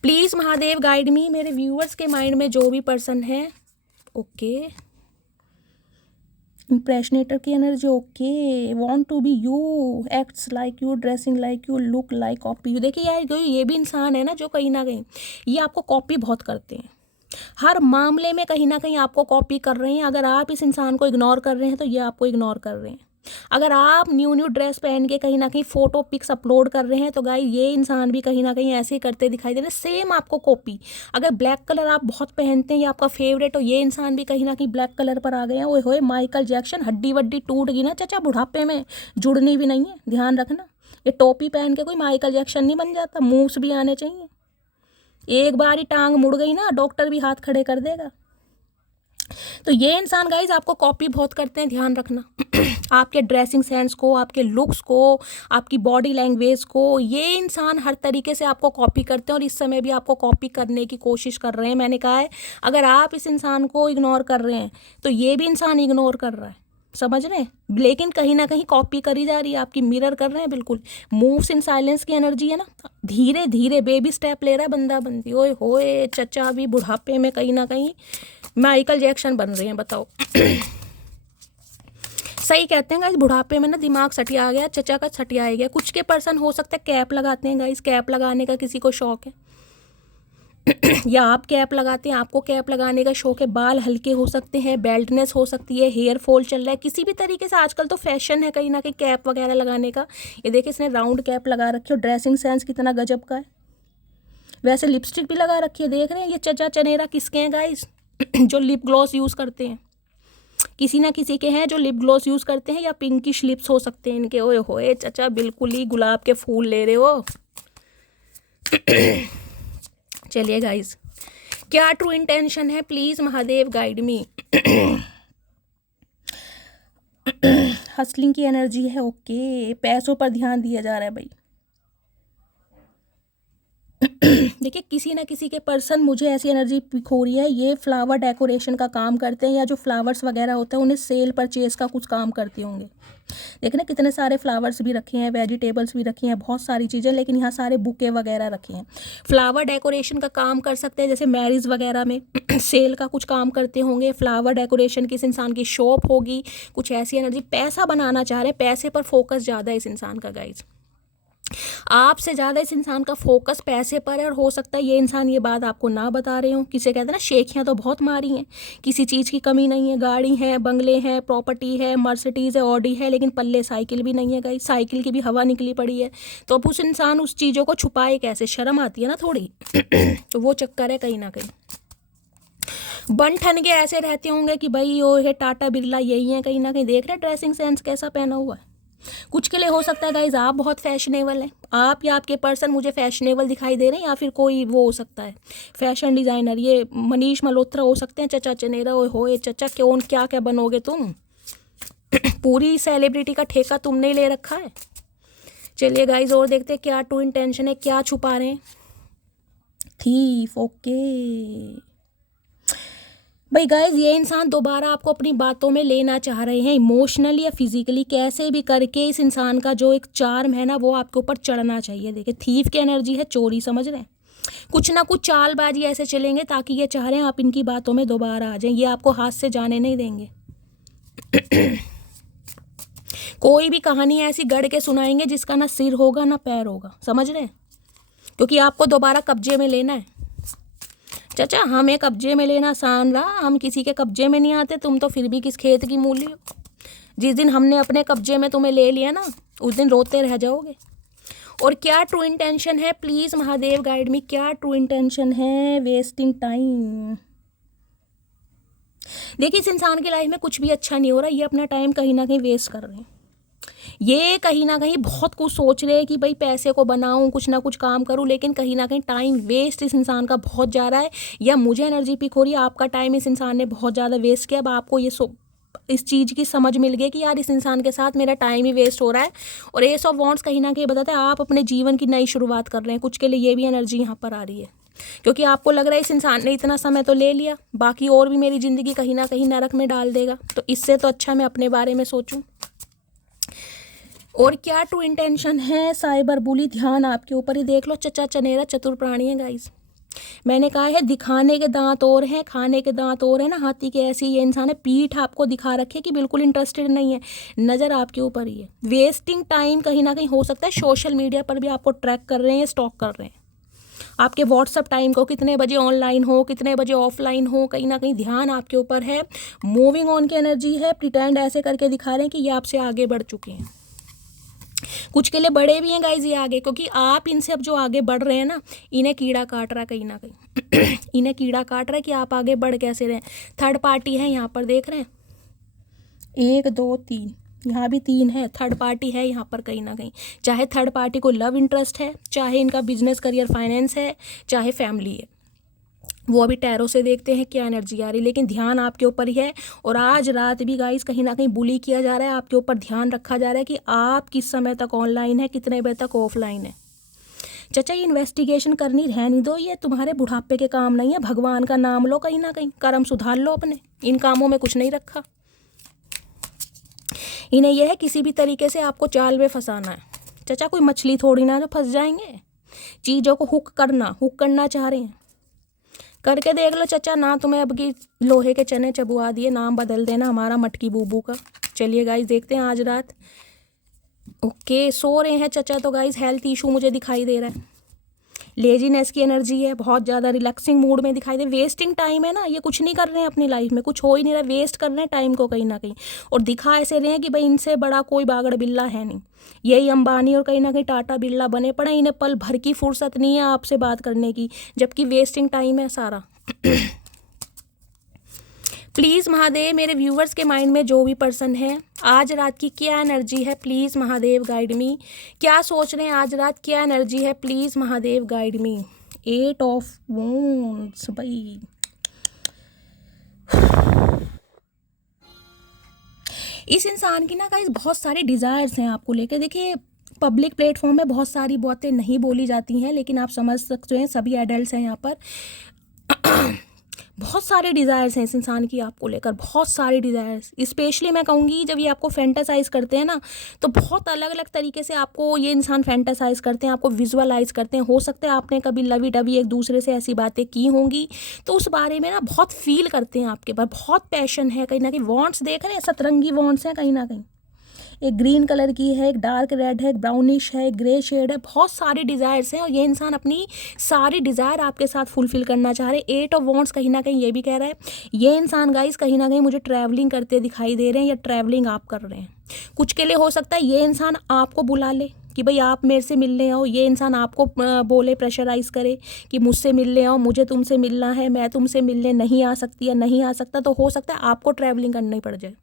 प्लीज़ महादेव गाइड मी, मेरे व्यूअर्स के माइंड में जो भी पर्सन है। ओके, इम्प्रेशनेटर की energy. Okay, want to be you, acts like you, dressing like you, look like copy you. देखिए यार, ये भी इंसान है ना जो कहीं ना कहीं ये आपको कॉपी बहुत करते हैं, हर मामले में कहीं ना कहीं आपको कॉपी कर रहे हैं। अगर आप इस इंसान को इग्नोर कर रहे हैं तो ये आपको इग्नोर कर रहे हैं। अगर आप न्यू ड्रेस पहन के कहीं ना कहीं फ़ोटो पिक्स अपलोड कर रहे हैं तो गाइस ये इंसान भी कहीं ना कहीं ऐसे ही करते दिखाई दे रहे हैं, सेम आपको कॉपी। अगर ब्लैक कलर आप बहुत पहनते हैं या आपका फेवरेट हो, ये इंसान भी कहीं ना कहीं ब्लैक कलर पर आ गए हैं। ओए होए, माइकल जैक्सन, हड्डी वड्डी टूट गई ना चाचा, बुढ़ापे में जुड़नी भी नहीं है, ध्यान रखना। ये टोपी पहन के कोई माइकल जैक्सन नहीं बन जाता, मूस भी आने चाहिए। एक बार ही टांग मुड़ गई ना, डॉक्टर भी हाथ खड़े कर देगा। तो ये इंसान गाइज आपको कॉपी बहुत करते हैं, ध्यान रखना। आपके ड्रेसिंग सेंस को, आपके लुक्स को, आपकी बॉडी लैंग्वेज को, ये इंसान हर तरीके से आपको कॉपी करते हैं और इस समय भी आपको कॉपी करने की कोशिश कर रहे हैं। मैंने कहा है, अगर आप इस इंसान को इग्नोर कर रहे हैं तो ये भी इंसान इग्नोर कर रहा है, समझ रहे हैं, लेकिन कहीं ना कहीं कॉपी करी जा रही है आपकी, मिरर कर रहे हैं बिल्कुल। मूव्स इन साइलेंस की एनर्जी है ना, धीरे धीरे बेबी स्टेप ले रहा है बंदा बंदी। ओए होए, चचा भी बुढ़ापे में कहीं ना कहीं माइकल जैक्सन बन रहे हैं, बताओ। सही कहते हैं गाइस, बुढ़ापे में ना दिमाग सटिया आ गया, चचा का सटिया आ गया। कुछ के पर्सन हो सकता है कैप लगाते हैं गाइस, कैप लगाने का किसी को शौक है या आप कैप लगाते हैं, आपको कैप लगाने का शौक है। बाल हल्के हो सकते हैं, बेल्टनेस हो सकती है, हेयर फॉल चल रहा है, किसी भी तरीके से आजकल तो फैशन है कहीं ना कहीं कैप वगैरह लगाने का। ये देखिए, इसने राउंड कैप लगा रखी है, ड्रेसिंग सेंस कितना गजब का है। वैसे लिपस्टिक भी लगा रखी है, देख रहे हैं ये चचा चनेरा किसके हैं गाइस? जो लिप ग्लॉस यूज़ करते हैं, किसी ना किसी के हैं जो लिप ग्लॉस यूज़ करते हैं, या पिंकिश लिप्स हो सकते हैं इनके। ओए होए चचा, बिल्कुल ही गुलाब के फूल ले रहे हो। चलिए गाइस, क्या ट्रू इंटेंशन है? Please Mahadev guide me. Hustling की एनर्जी है। ओके, पैसों पर ध्यान दिया जा रहा है भाई। देखिए, किसी ना किसी के पर्सन, मुझे ऐसी एनर्जी पिक हो रही है, ये फ्लावर डेकोरेशन का काम करते हैं, या जो फ्लावर्स वगैरह होते हैं उन्हें सेल परचेज का कुछ काम करते होंगे। देखना कितने सारे फ्लावर्स भी रखे हैं, वेजिटेबल्स भी रखी हैं, बहुत सारी चीज़ें, लेकिन यहाँ सारे बुके वगैरह रखे हैं। फ्लावर डेकोरेशन का काम कर सकते हैं, जैसे मैरिज वगैरह में सेल का कुछ काम करते होंगे। फ्लावर डेकोरेशन किस इंसान की शॉप होगी, कुछ ऐसी एनर्जी। पैसा बनाना चाह रहे हैं, पैसे पर फोकस ज़्यादा है इस इंसान का गाइज, आपसे ज़्यादा इस इंसान का फोकस पैसे पर है। और हो सकता है ये इंसान ये बात आपको ना बता रहे हो। किसे कहते हैं ना, शेखियाँ तो बहुत मारी हैं, किसी चीज़ की कमी नहीं है, गाड़ी है, बंगले हैं, प्रॉपर्टी है, मर्सिडीज़ है, ऑडी है, लेकिन पल्ले साइकिल भी नहीं है गाइस, साइकिल की भी हवा निकली पड़ी है। तो अब उस इंसान उस चीज़ों को छुपाए कैसे? शर्म आती है ना थोड़ी। तो वो चक्कर है कहीं ना कहीं। बन ठन के ऐसे रहते होंगे कि भाई वो है टाटा बिरला यही है कहीं ना कहीं। देख रहे ड्रेसिंग सेंस कैसा पहना हुआ है, कुछ के लिए हो सकता है गाइज आप बहुत फैशनेबल हैं, आप या आपके पर्सन मुझे फैशनेबल दिखाई दे रहे हैं, या फिर कोई वो हो सकता है फैशन डिज़ाइनर, ये मनीष मल्होत्रा हो सकते हैं, चचा चनेरा हो चचा कौन क्या क्या बनोगे तुम। पूरी सेलिब्रिटी का ठेका तुमने ही ले रखा है। चलिए गाइज और देखते हैं क्या ट्रू इंटेंशन है, क्या छुपा रहे हैं। थीफ, ओके भाई गाइज, ये इंसान दोबारा आपको अपनी बातों में लेना चाह रहे हैं, इमोशनली या फिजिकली कैसे भी करके इस इंसान का जो एक चार्म है ना वो आपके ऊपर चढ़ना चाहिए। देखिए थीफ की एनर्जी है, चोरी, समझ रहे हैं, कुछ ना कुछ चालबाजी ऐसे चलेंगे ताकि ये चाह रहे हैं आप इनकी बातों में दोबारा आ जाएं, ये आपको हाथ से जाने नहीं देंगे। कोई भी कहानी ऐसी गढ़ के सुनाएंगे जिसका ना सिर होगा ना पैर होगा, समझ रहे हैं, क्योंकि आपको दोबारा कब्जे में लेना है। चाचा हमें कब्जे में लेना आसान रहा, हम किसी के कब्जे में नहीं आते, तुम तो फिर भी किस खेत की मूली हो। जिस दिन हमने अपने कब्जे में तुम्हें ले लिया ना उस दिन रोते रह जाओगे। और क्या ट्रू इंटेंशन है, प्लीज़ महादेव गाइड मी, क्या ट्रू इंटेंशन है। वेस्टिंग टाइम, देखिए इस इंसान की लाइफ में कुछ भी अच्छा नहीं हो रहा, ये अपना टाइम कहीं ना कहीं वेस्ट कर रहे हैं। ये कहीं ना कहीं बहुत कुछ सोच रहे हैं कि भाई पैसे को बनाऊं, कुछ ना कुछ काम करूं, लेकिन कहीं ना कहीं टाइम वेस्ट इस इंसान का बहुत जा रहा है, या मुझे एनर्जी पिक हो रही है आपका टाइम इस इंसान ने बहुत ज़्यादा वेस्ट किया। अब आपको ये इस चीज़ की समझ मिल गई कि यार इस इंसान के साथ मेरा टाइम ही वेस्ट हो रहा है। और एस ऑफ वॉन्ट्स कहीं ना कहीं बताते हैं आप अपने जीवन की नई शुरुआत कर रहे हैं, कुछ के लिए ये भी एनर्जी यहाँ पर आ रही है, क्योंकि आपको लग रहा है इस इंसान ने इतना समय तो ले लिया, बाकी और भी मेरी ज़िंदगी कहीं ना कहीं नरक में डाल देगा, तो इससे तो अच्छा मैं अपने बारे में सोचूं। और क्या ट्रू इंटेंशन है, साइबर बुली, ध्यान आपके ऊपर ही देख लो, चचा चनेरा चतुर प्राणी है गाइस। मैंने कहा है दिखाने के दांत और हैं, खाने के दांत और है ना, हाथी के ऐसी ये इंसान है, पीठ आपको दिखा रखे कि बिल्कुल इंटरेस्टेड नहीं है, नज़र आपके ऊपर ही है। वेस्टिंग टाइम कहीं ना कहीं हो सकता है, सोशल मीडिया पर भी आपको ट्रैक कर रहे हैं, स्टॉक कर रहे हैं, आपके व्हाट्सअप टाइम को, कितने बजे ऑनलाइन हो, कितने बजे ऑफलाइन हो, कहीं ना कहीं ध्यान आपके ऊपर है। मूविंग ऑन की एनर्जी है, प्रिटेंड ऐसे करके दिखा रहे हैं कि ये आपसे आगे बढ़ चुके हैं। कुछ के लिए बड़े भी हैं गाइज ये आगे, क्योंकि आप इनसे अब जो आगे बढ़ रहे हैं ना, इन्हें कीड़ा काट रहा है कहीं ना कहीं। इन्हें कीड़ा काट रहा है कि आप आगे बढ़ कैसे रहे। थर्ड पार्टी है यहाँ पर, देख रहे हैं, 1 2 3, यहाँ भी 3 है, थर्ड पार्टी है यहाँ पर कहीं ना कहीं। चाहे थर्ड पार्टी को लव इंटरेस्ट है, चाहे इनका बिजनेस करियर फाइनेंस है, चाहे फैमिली है, वो अभी टैरो से देखते हैं क्या एनर्जी आ रही, लेकिन ध्यान आपके ऊपर ही है। और आज रात भी गाइस कहीं ना कहीं बुली किया जा रहा है, आपके ऊपर ध्यान रखा जा रहा है कि आप किस समय तक ऑनलाइन है, कितने बजे तक ऑफलाइन है। चाचा ये इन्वेस्टिगेशन करनी रहने दो, ये तुम्हारे बुढ़ापे के काम नहीं है, भगवान का नाम लो, कहीं ना कहीं कर्म सुधार लो अपने, इन कामों में कुछ नहीं रखा। इन्हें यह है किसी भी तरीके से आपको जाल में फंसाना है। चाचा कोई मछली थोड़ी ना जो फंस जाएंगे, चीज़ों को हुक करना चाह रहे हैं, करके देख लो चाचा, ना तुम्हें अब की लोहे के चने चबुआ दिए, नाम बदल देना हमारा मटकी बूबू का। चलिए गाइस देखते हैं आज रात। ओके सो रहे हैं चाचा, तो गाइस हेल्थ इशू मुझे दिखाई दे रहा है, लेजीनेस की एनर्जी है, बहुत ज़्यादा रिलैक्सिंग मूड में दिखाई दे। वेस्टिंग टाइम है ना, ये कुछ नहीं कर रहे हैं अपनी लाइफ में, कुछ हो ही नहीं रहा, वेस्ट कर रहे हैं टाइम को कहीं ना कहीं। और दिखा ऐसे रहे हैं कि भाई इनसे बड़ा कोई बागड़ बिल्ला है नहीं, यही अंबानी और कहीं ना कहीं टाटा बिरला बने पड़े, इन्हें पल भर की फुर्सत नहीं है आपसे बात करने की, जबकि वेस्टिंग टाइम है सारा। प्लीज़ महादेव मेरे व्यूवर्स के माइंड में जो भी पर्सन है, आज रात की क्या एनर्जी है, प्लीज़ महादेव गाइड मी, क्या सोच रहे हैं आज रात, क्या एनर्जी है, please Mahadev guide me. 8 of wands भाई, इस इंसान की ना गाइस बहुत सारे डिज़ायर्स हैं आपको लेकर। देखिए पब्लिक प्लेटफॉर्म में बहुत सारी बातें नहीं बोली जाती हैं, लेकिन आप समझ सकते हैं सभी एडल्ट्स हैं यहाँ पर। बहुत सारे डिज़ायर्स हैं इस इंसान की आपको लेकर, बहुत सारे डिज़ायर्स। स्पेशली मैं कहूँगी जब ये आपको फैंटासाइज करते हैं ना, तो बहुत अलग अलग तरीके से आपको ये इंसान फैंटासाइज करते हैं, आपको विजुअलाइज करते हैं। हो सकता है आपने कभी लवी डवी एक दूसरे से ऐसी बातें की होंगी, तो उस बारे में ना बहुत फील करते हैं आपके पास, बहुत पैशन है कहीं ना कहीं। वॉन्ट्स देख रहे हैं, सतरंगी वॉन्ट्स हैं कहीं ना कहीं, एक ग्रीन कलर की है, एक डार्क रेड है, एक ब्राउनिश है, एक ग्रे शेड है, बहुत सारे डिज़ायर्स हैं और ये इंसान अपनी सारी डिज़ायर आपके साथ फुलफिल करना चाह रहे हैं। 8 ऑफ वॉन्ट्स कहीं ना कहीं ये भी कह रहा है, ये इंसान गाइस कहीं ना कहीं मुझे ट्रैवलिंग करते दिखाई दे रहे हैं, या ट्रैवलिंग आप कर रहे हैं। कुछ के लिए हो सकता है ये इंसान आपको बुला ले कि भाई आप मेरे से मिलने आओ, ये इंसान आपको बोले, प्रेशराइज़ करे कि मुझसे मिलने आओ, मुझे तुमसे मिलना है, मैं तुमसे मिलने नहीं आ सकती या नहीं आ सकता, तो हो सकता है आपको ट्रैवलिंग करनी पड़ जाए।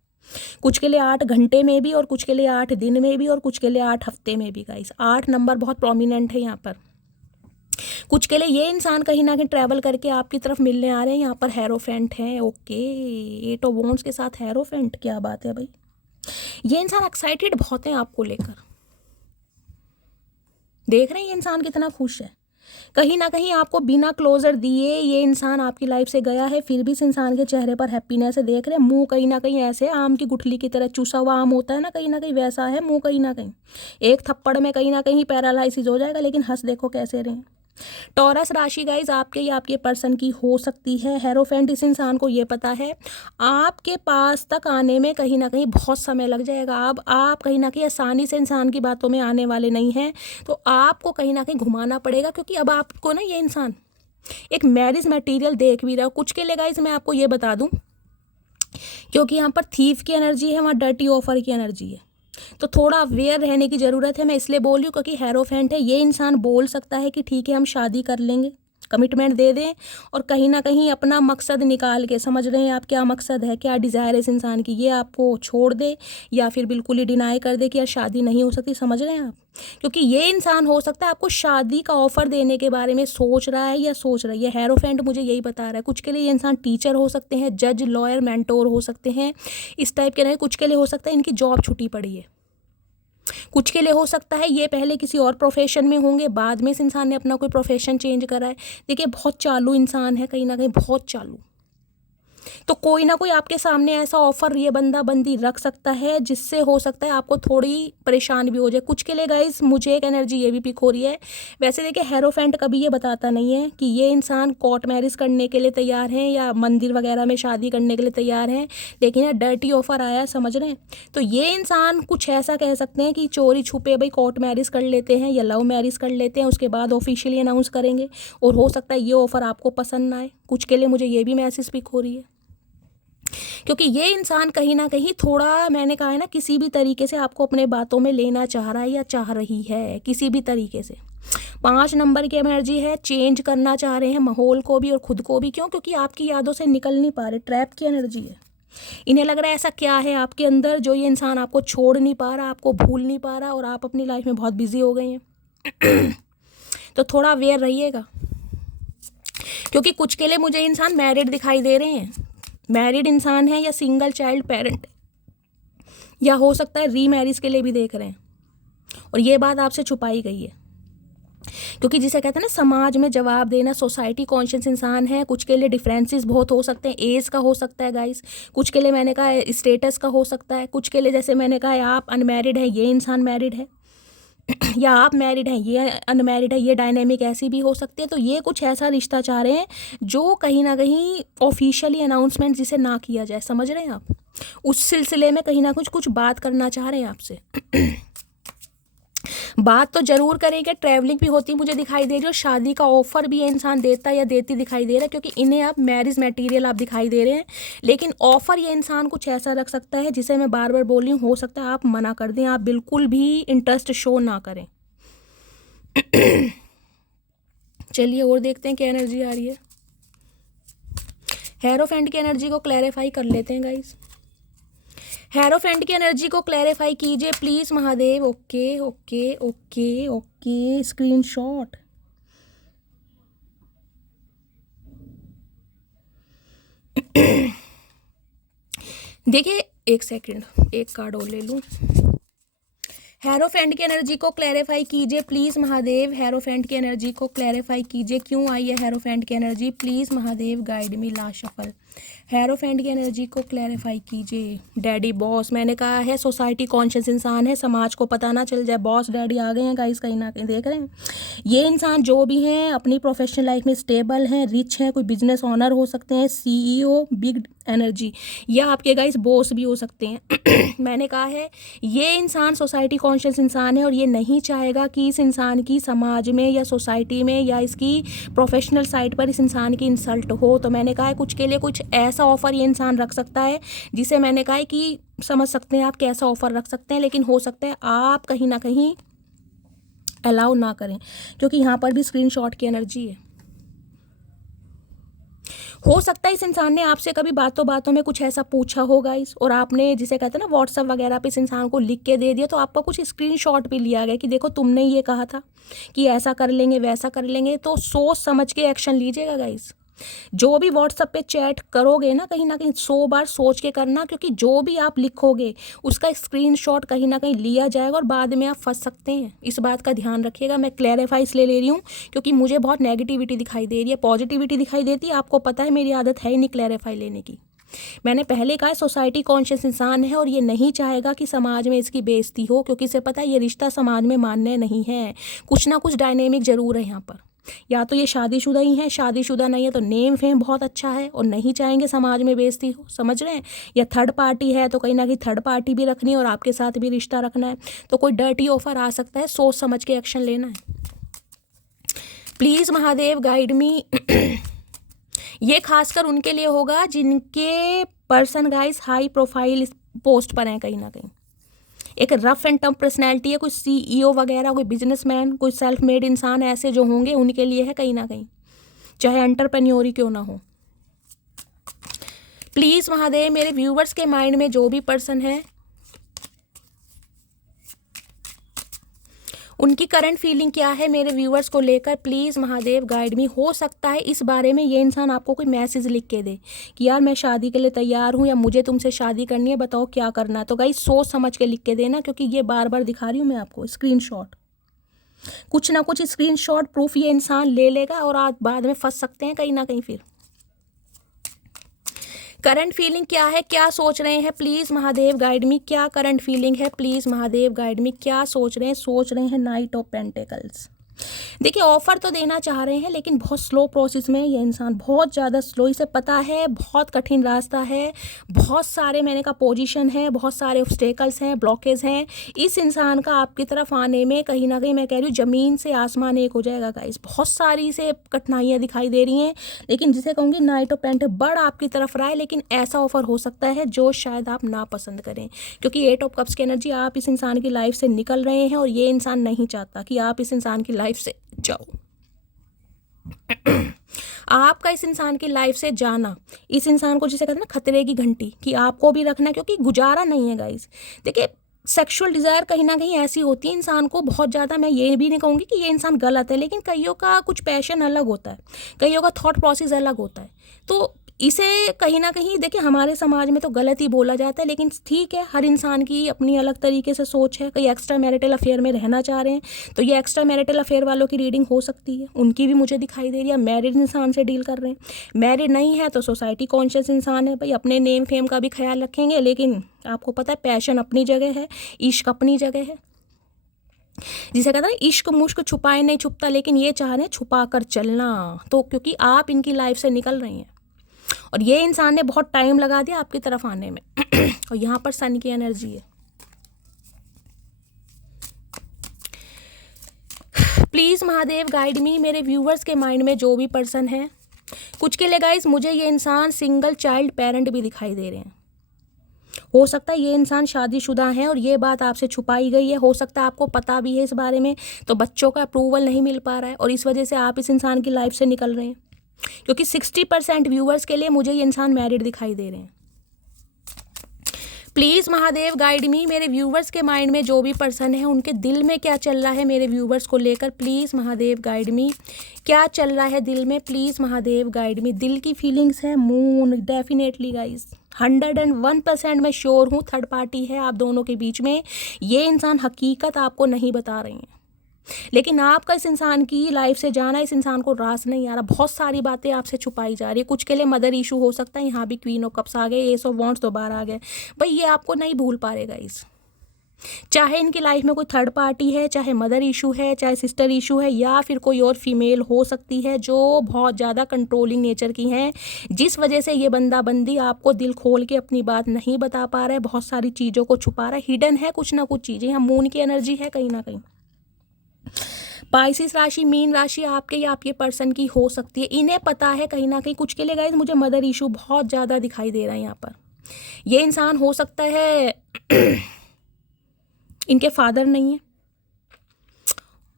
कुछ के लिए 8 घंटे में भी, और कुछ के लिए 8 दिन में भी, और कुछ के लिए 8 हफ्ते में भी गाइस। 8 नंबर बहुत प्रोमिनेंट है यहाँ पर। कुछ के लिए ये इंसान कहीं ना कहीं ट्रैवल करके आपकी तरफ मिलने आ रहे हैं। यहाँ पर हेरोफेंट है, ओके, 8 ऑफ वॉन्ड्स के साथ हेरोफेंट, क्या बात है भाई। ये इंसान एक्साइटेड बहुत है आपको लेकर। देख रहे हैं ये इंसान कितना खुश है। कहीं ना कहीं आपको बिना क्लोजर दिए ये इंसान आपकी लाइफ से गया है, फिर भी इस इंसान के चेहरे पर हैप्पीनेस है। देख रहे हैं मुंह कहीं ना कहीं ऐसे आम की गुठली की तरह, चुसा हुआ आम होता है ना, कहीं ना कहीं वैसा है मुंह। कहीं ना कहीं एक थप्पड़ में कहीं ना कहीं पैरालाइसिस हो जाएगा, लेकिन हंस देखो कैसे रहे। टॉरस राशि गाइज आपके या आपके पर्सन की हो सकती है। हेरोफेंट, इस इंसान को ये पता है आपके पास तक आने में कहीं ना कहीं बहुत समय लग जाएगा। अब आप कहीं ना कहीं आसानी से इंसान की बातों में आने वाले नहीं हैं, तो आपको कहीं ना कहीं घुमाना पड़ेगा, क्योंकि अब आपको ना ये इंसान एक मैरिज मटेरियल देख भी रहा हो। कुछ के लिए गाइज मैं आपको ये बता दूं, क्योंकि यहाँ पर थीफ की एनर्जी है, वहाँ डर्टी ऑफर की एनर्जी है, तो थोड़ा अवेयर रहने की ज़रूरत है। मैं इसलिए बोल रही हूँ क्योंकि हेरोफेंट है। ये इंसान बोल सकता है कि ठीक है हम शादी कर लेंगे, कमिटमेंट दे दें, और कहीं ना कहीं अपना मकसद निकाल के, समझ रहे हैं आप क्या मकसद है, क्या डिज़ायर है इस इंसान की, ये आपको छोड़ दे या फिर बिल्कुल ही डिनाई कर दे कि यार शादी नहीं हो सकती। समझ रहे हैं आप, क्योंकि ये इंसान हो सकता है आपको शादी का ऑफर देने के बारे में सोच रहा है या सोच रही है। हेरोफेंट मुझे यही बता रहा है। कुछ के लिए ये इंसान टीचर हो सकते हैं, जज, लॉयर, मेंटोर हो सकते हैं, इस टाइप के नहीं। कुछ के लिए हो सकता है इनकी जॉब छुट्टी पड़ी है। कुछ के लिए हो सकता है ये पहले किसी और प्रोफेशन में होंगे, बाद में इस इंसान ने अपना कोई प्रोफेशन चेंज करा है। देखिए बहुत चालू इंसान है, कहीं ना कहीं बहुत चालू। तो कोई ना कोई आपके सामने ऐसा ऑफर ये बंदा बंदी रख सकता है जिससे हो सकता है आपको थोड़ी परेशान भी हो जाए। कुछ के लिए गाइस मुझे एक एनर्जी ये भी पिक हो रही है। वैसे देखिए हेरोफेंट कभी ये बताता नहीं है कि ये इंसान कोर्ट मैरिज करने के लिए तैयार हैं या मंदिर वगैरह में शादी करने के लिए तैयार हैं, लेकिन ये डर्टी ऑफर आया, समझ रहे हैं। तो ये इंसान कुछ ऐसा कह सकते हैं कि चोरी छुपे भाई कोर्ट मैरिज कर लेते हैं या लव मैरिज कर लेते हैं, उसके बाद ऑफिशियली अनाउंस करेंगे, और हो सकता है ये ऑफर आपको पसंद ना आए। कुछ के लिए मुझे ये भी मैसेज पिक हो रही है, क्योंकि ये इंसान कहीं ना कहीं थोड़ा, मैंने कहा है ना, किसी भी तरीके से आपको अपने बातों में लेना चाह रहा है या चाह रही है, किसी भी तरीके से। 5 नंबर की एनर्जी है, चेंज करना चाह रहे हैं माहौल को भी और खुद को भी। क्यों? क्योंकि आपकी यादों से निकल नहीं पा रहे, ट्रैप की एनर्जी है। इन्हें लग रहा है ऐसा क्या है आपके अंदर जो ये इंसान आपको छोड़ नहीं पा रहा, आपको भूल नहीं पा रहा, और आप अपनी लाइफ में बहुत बिजी हो गए हैं। तो थोड़ा अवेयर रहिएगा, क्योंकि कुछ के लिए मुझे इंसान मैरिड दिखाई दे रहे हैं। मैरिड इंसान है या सिंगल चाइल्ड पेरेंट, या हो सकता है रीमैरिज के लिए भी देख रहे हैं, और ये बात आपसे छुपाई गई है। क्योंकि जिसे कहते हैं ना समाज में जवाब देना, सोसाइटी कॉन्शियस इंसान है। कुछ के लिए डिफरेंसेस बहुत हो सकते हैं, एज का हो सकता है गाइस, कुछ के लिए मैंने कहा स्टेटस का हो सकता है, कुछ के लिए जैसे मैंने कहा आप अनमैरिड है, ये इंसान मैरिड है, या आप मैरिड हैं ये अनमैरिड है, ये डायनेमिक ऐसी भी हो सकती है। तो ये कुछ ऐसा रिश्ता चाह रहे हैं जो कहीं ना कहीं ऑफिशियली अनाउंसमेंट जिसे ना किया जाए, समझ रहे हैं आप, उस सिलसिले में कहीं ना कुछ बात करना चाह रहे हैं आपसे। बात तो जरूर करेंगे, ट्रैवलिंग भी होती मुझे दिखाई दे रही है, और शादी का ऑफर भी ये इंसान देता या देती दिखाई दे रहा है, क्योंकि इन्हें आप मैरिज मटेरियल आप दिखाई दे रहे हैं। लेकिन ऑफर ये इंसान कुछ ऐसा रख सकता है जिसे मैं बार बार बोल रही हूँ, हो सकता है आप मना कर दें, आप बिल्कुल भी इंटरेस्ट शो ना करें। चलिए और देखते हैं क्या एनर्जी आ रही है। हेरोफेंट की एनर्जी को क्लैरिफाई कर लेते हैं गाइस। हेरोफेंट की एनर्जी को क्लैरिफाई कीजिए please Mahadev. Okay okay okay okay, screenshot. देखिए एक सेकंड, एक कार्ड और ले लूं। हेरोफेंट की एनर्जी को क्लैरिफाई कीजिए प्लीज महादेव। हेरोफेंट की एनर्जी को क्लैरिफाई कीजिए, क्यों आई है हेरोफेंट की energy, please Mahadev guide me. Last shuffle. Hierophant की एनर्जी को क्लैरिफाई कीजिए। डैडी बॉस, मैंने कहा है सोसाइटी कॉन्शियस इंसान है, समाज को पता ना चल जाए। बॉस डैडी आ गए हैं गाइस, कहीं ना कहीं देख रहे हैं। ये इंसान जो भी हैं अपनी प्रोफेशनल लाइफ में स्टेबल हैं, रिच हैं, कोई बिजनेस ओनर हो सकते हैं, सीईओ, बिग एनर्जी, या आपके गाइस बॉस भी हो सकते हैं। मैंने कहा है ये इंसान सोसाइटी कॉन्शियस इंसान है, और ये नहीं चाहेगा कि इस इंसान की समाज में या सोसाइटी में या इसकी प्रोफेशनल साइट पर इस इंसान की इंसल्ट हो। तो मैंने कहा है कुछ के लिए कुछ ऐसा ऑफर ये इंसान रख सकता है जिसे मैंने कहा है कि समझ सकते हैं आप कैसा ऑफर रख सकते हैं, लेकिन हो सकता है आप कहीं ना कहीं अलाउ ना करें, क्योंकि यहाँ पर भी स्क्रीनशॉट की एनर्जी है। हो सकता है इस इंसान ने आपसे कभी बातों बातों में कुछ ऐसा पूछा हो गाइस, और आपने जिसे कहते हैं ना व्हाट्सअप वगैरह पे इस इंसान को लिख के दे दिया, तो आपका कुछ स्क्रीनशॉट भी लिया गया कि देखो तुमने ये कहा था कि ऐसा कर लेंगे वैसा कर लेंगे। तो सोच समझ के एक्शन लीजिएगा गाइस। जो भी व्हाट्सएप पे चैट करोगे ना कहीं 100 बार सोच के करना, क्योंकि जो भी आप लिखोगे उसका स्क्रीनशॉट कहीं ना कहीं लिया जाएगा और बाद में आप फंस सकते हैं। इस बात का ध्यान रखिएगा। मैं क्लैरिफाई इसलिए ले रही हूँ क्योंकि मुझे बहुत नेगेटिविटी दिखाई दे रही है, पॉजिटिविटी दिखाई देती है। आपको पता है मेरी आदत है ही नहीं क्लैरिफाई लेने की। मैंने पहले कहा सोसाइटी कॉन्शियस इंसान है और ये नहीं चाहेगा कि समाज में इसकी बेइज्जती हो, क्योंकि इसे पता है ये रिश्ता समाज में मान्य नहीं है। कुछ ना कुछ डायनेमिक जरूर है यहाँ पर। या तो ये शादीशुदा ही है, शादीशुदा नहीं है तो नेम फेम बहुत अच्छा है और नहीं चाहेंगे समाज में बेइज्जती हो, समझ रहे हैं। या थर्ड पार्टी है तो कहीं ना कहीं थर्ड पार्टी भी रखनी है और आपके साथ भी रिश्ता रखना है, तो कोई डर्टी ऑफर आ सकता है, सोच समझ के एक्शन लेना है। प्लीज़ महादेव गाइड मी। ये खासकर उनके लिए होगा जिनके person guys high profile post पर हैं, कहीं ना कहीं एक रफ एंड टफ पर्सनैलिटी है, कोई CEO वगैरह, कोई बिजनेसमैन, कोई सेल्फ मेड इंसान, ऐसे जो होंगे उनके लिए है कहीं ना कहीं, चाहे एंटरप्रेन्योर ही क्यों ना हो। प्लीज़ महादेव मेरे व्यूवर्स के माइंड में जो भी पर्सन है उनकी करंट फीलिंग क्या है मेरे व्यूवर्स को लेकर, प्लीज़ महादेव गाइड मी। हो सकता है इस बारे में ये इंसान आपको कोई मैसेज लिख के दे कि यार मैं शादी के लिए तैयार हूँ या मुझे तुमसे शादी करनी है, बताओ क्या करना है। तो गाइस सोच समझ के लिख के देना, क्योंकि ये बार बार दिखा रही हूँ मैं आपको स्क्रीनशॉट। कुछ ना कुछ स्क्रीनशॉट प्रूफ ये इंसान ले लेगा और आप बाद में फंस सकते हैं कहीं ना कहीं। फिर करंट फीलिंग क्या है, क्या सोच रहे हैं, प्लीज़ महादेव गाइड मी। क्या करंट फीलिंग है, प्लीज़ महादेव गाइड मी। क्या सोच रहे हैं? सोच रहे हैं नाइट ऑफ पेंटिकल्स। देखिए ऑफर तो देना चाह रहे हैं लेकिन बहुत स्लो प्रोसेस में ये इंसान, बहुत ज़्यादा स्लो। इसे पता है बहुत कठिन रास्ता है, बहुत सारे मैंने कहा पोजीशन है, बहुत सारे ऑब्स्टेकल्स हैं, ब्लॉकेज हैं। इस इंसान का आपकी तरफ आने में कहीं ना कहीं मैं कह रही हूँ ज़मीन से आसमान एक हो जाएगा गाइस। बहुत सारी इसे कठिनाइयाँ दिखाई दे रही हैं, लेकिन जिसे कहूँगी नाइट ऑफ पेंटिकल बड़ आपकी तरफ रहा है, लेकिन ऐसा ऑफर हो सकता है जो शायद आप ना पसंद करें, क्योंकि 8 ऑफ कप्स की एनर्जी आप इस इंसान की लाइफ से निकल रहे हैं और ये इंसान नहीं चाहता कि आप इस इंसान की लाइफ से जाओ। आपका इस इंसान की लाइफ से जाना, इस इंसान को जिसे कहते हैं ना खतरे की घंटी, कि आपको भी रखना है, क्योंकि गुजारा नहीं है गाइस। देखिए सेक्सुअल डिज़ायर कहीं ना कहीं ऐसी होती है इंसान को बहुत ज़्यादा। मैं ये भी नहीं कहूँगी कि ये इंसान गलत है, लेकिन कईयों का कुछ पैशन अलग होता है, कईयों का थॉट प्रोसेस अलग होता है। तो इसे कहीं ना कहीं देखिए हमारे समाज में तो गलत ही बोला जाता है, लेकिन ठीक है हर इंसान की अपनी अलग तरीके से सोच है। कई एक्स्ट्रा मैरिटल अफेयर में रहना चाह रहे हैं, तो ये एक्स्ट्रा मैरिटल अफेयर वालों की रीडिंग हो सकती है, उनकी भी मुझे दिखाई दे रही है। मैरिड इंसान से डील कर रहे हैं, मैरिड नहीं है तो सोसाइटी कॉन्शियस इंसान है, भाई अपने नेम फेम का भी ख्याल रखेंगे, लेकिन आपको पता है पैशन अपनी जगह है, इश्क अपनी जगह है। जिसे कहता है इश्क मुश्क छुपाए नहीं छुपता, लेकिन ये चाह रहे हैं छुपा कर चलना, तो क्योंकि आप इनकी लाइफ से निकल रही हैं और ये इंसान ने बहुत टाइम लगा दिया आपकी तरफ आने में। और यहाँ पर सन की एनर्जी है। प्लीज़ महादेव गाइड मी मेरे व्यूवर्स के माइंड में जो भी पर्सन है, कुछ के लिए गाइस मुझे ये इंसान सिंगल चाइल्ड पेरेंट भी दिखाई दे रहे हैं। हो सकता है ये इंसान शादीशुदा है और ये बात आपसे छुपाई गई है, हो सकता है आपको पता भी है इस बारे में, तो बच्चों का अप्रूवल नहीं मिल पा रहा है और इस वजह से आप इस इंसान की लाइफ से निकल रहे हैं, क्योंकि 60% व्यूवर्स के लिए मुझे ये इंसान मैरिड दिखाई दे रहे हैं। प्लीज़ महादेव गाइड मी मेरे व्यूवर्स के माइंड में जो भी पर्सन है उनके दिल में क्या चल रहा है मेरे व्यूवर्स को लेकर, प्लीज़ महादेव गाइड मी। क्या चल रहा है दिल में, प्लीज़ महादेव गाइड मी। दिल की फीलिंग्स है मून, डेफिनेटली गाइज 101% मैं श्योर हूँ थर्ड पार्टी है आप दोनों के बीच में। ये इंसान हकीकत आपको नहीं बता रहे हैं, लेकिन आपका इस इंसान की लाइफ से जाना, इस इंसान को रास नहीं आ रहा, बहुत सारी बातें आपसे छुपाई जा रही है। कुछ के लिए मदर इशू हो सकता है, यहाँ भी क्वीन ऑफ कप्स आ गए, एस ऑफ वॉन्ड्स दोबारा आ गए। भाई ये आपको नहीं भूल पा रहे गाइस, चाहे इनकी लाइफ में कोई थर्ड पार्टी है, चाहे मदर इशू है, चाहे सिस्टर इशू है, या फिर कोई और फीमेल हो सकती है जो बहुत ज़्यादा कंट्रोलिंग नेचर की हैं, जिस वजह से ये बंदा बंदी आपको दिल खोल के अपनी बात नहीं बता पा रहा है, बहुत सारी चीज़ों को छुपा रहा है, हिडन है कुछ ना कुछ चीज़ें। यहाँ मून की एनर्जी है कहीं ना कहीं। पाइसिस राशि, मीन राशि आपके या आपके पर्सन की हो सकती है, इन्हें पता है कहीं ना कहीं। कुछ के लिए गाइस मुझे मदर इशू बहुत ज़्यादा दिखाई दे रहा है यहाँ पर। ये इंसान हो सकता है इनके फादर नहीं है,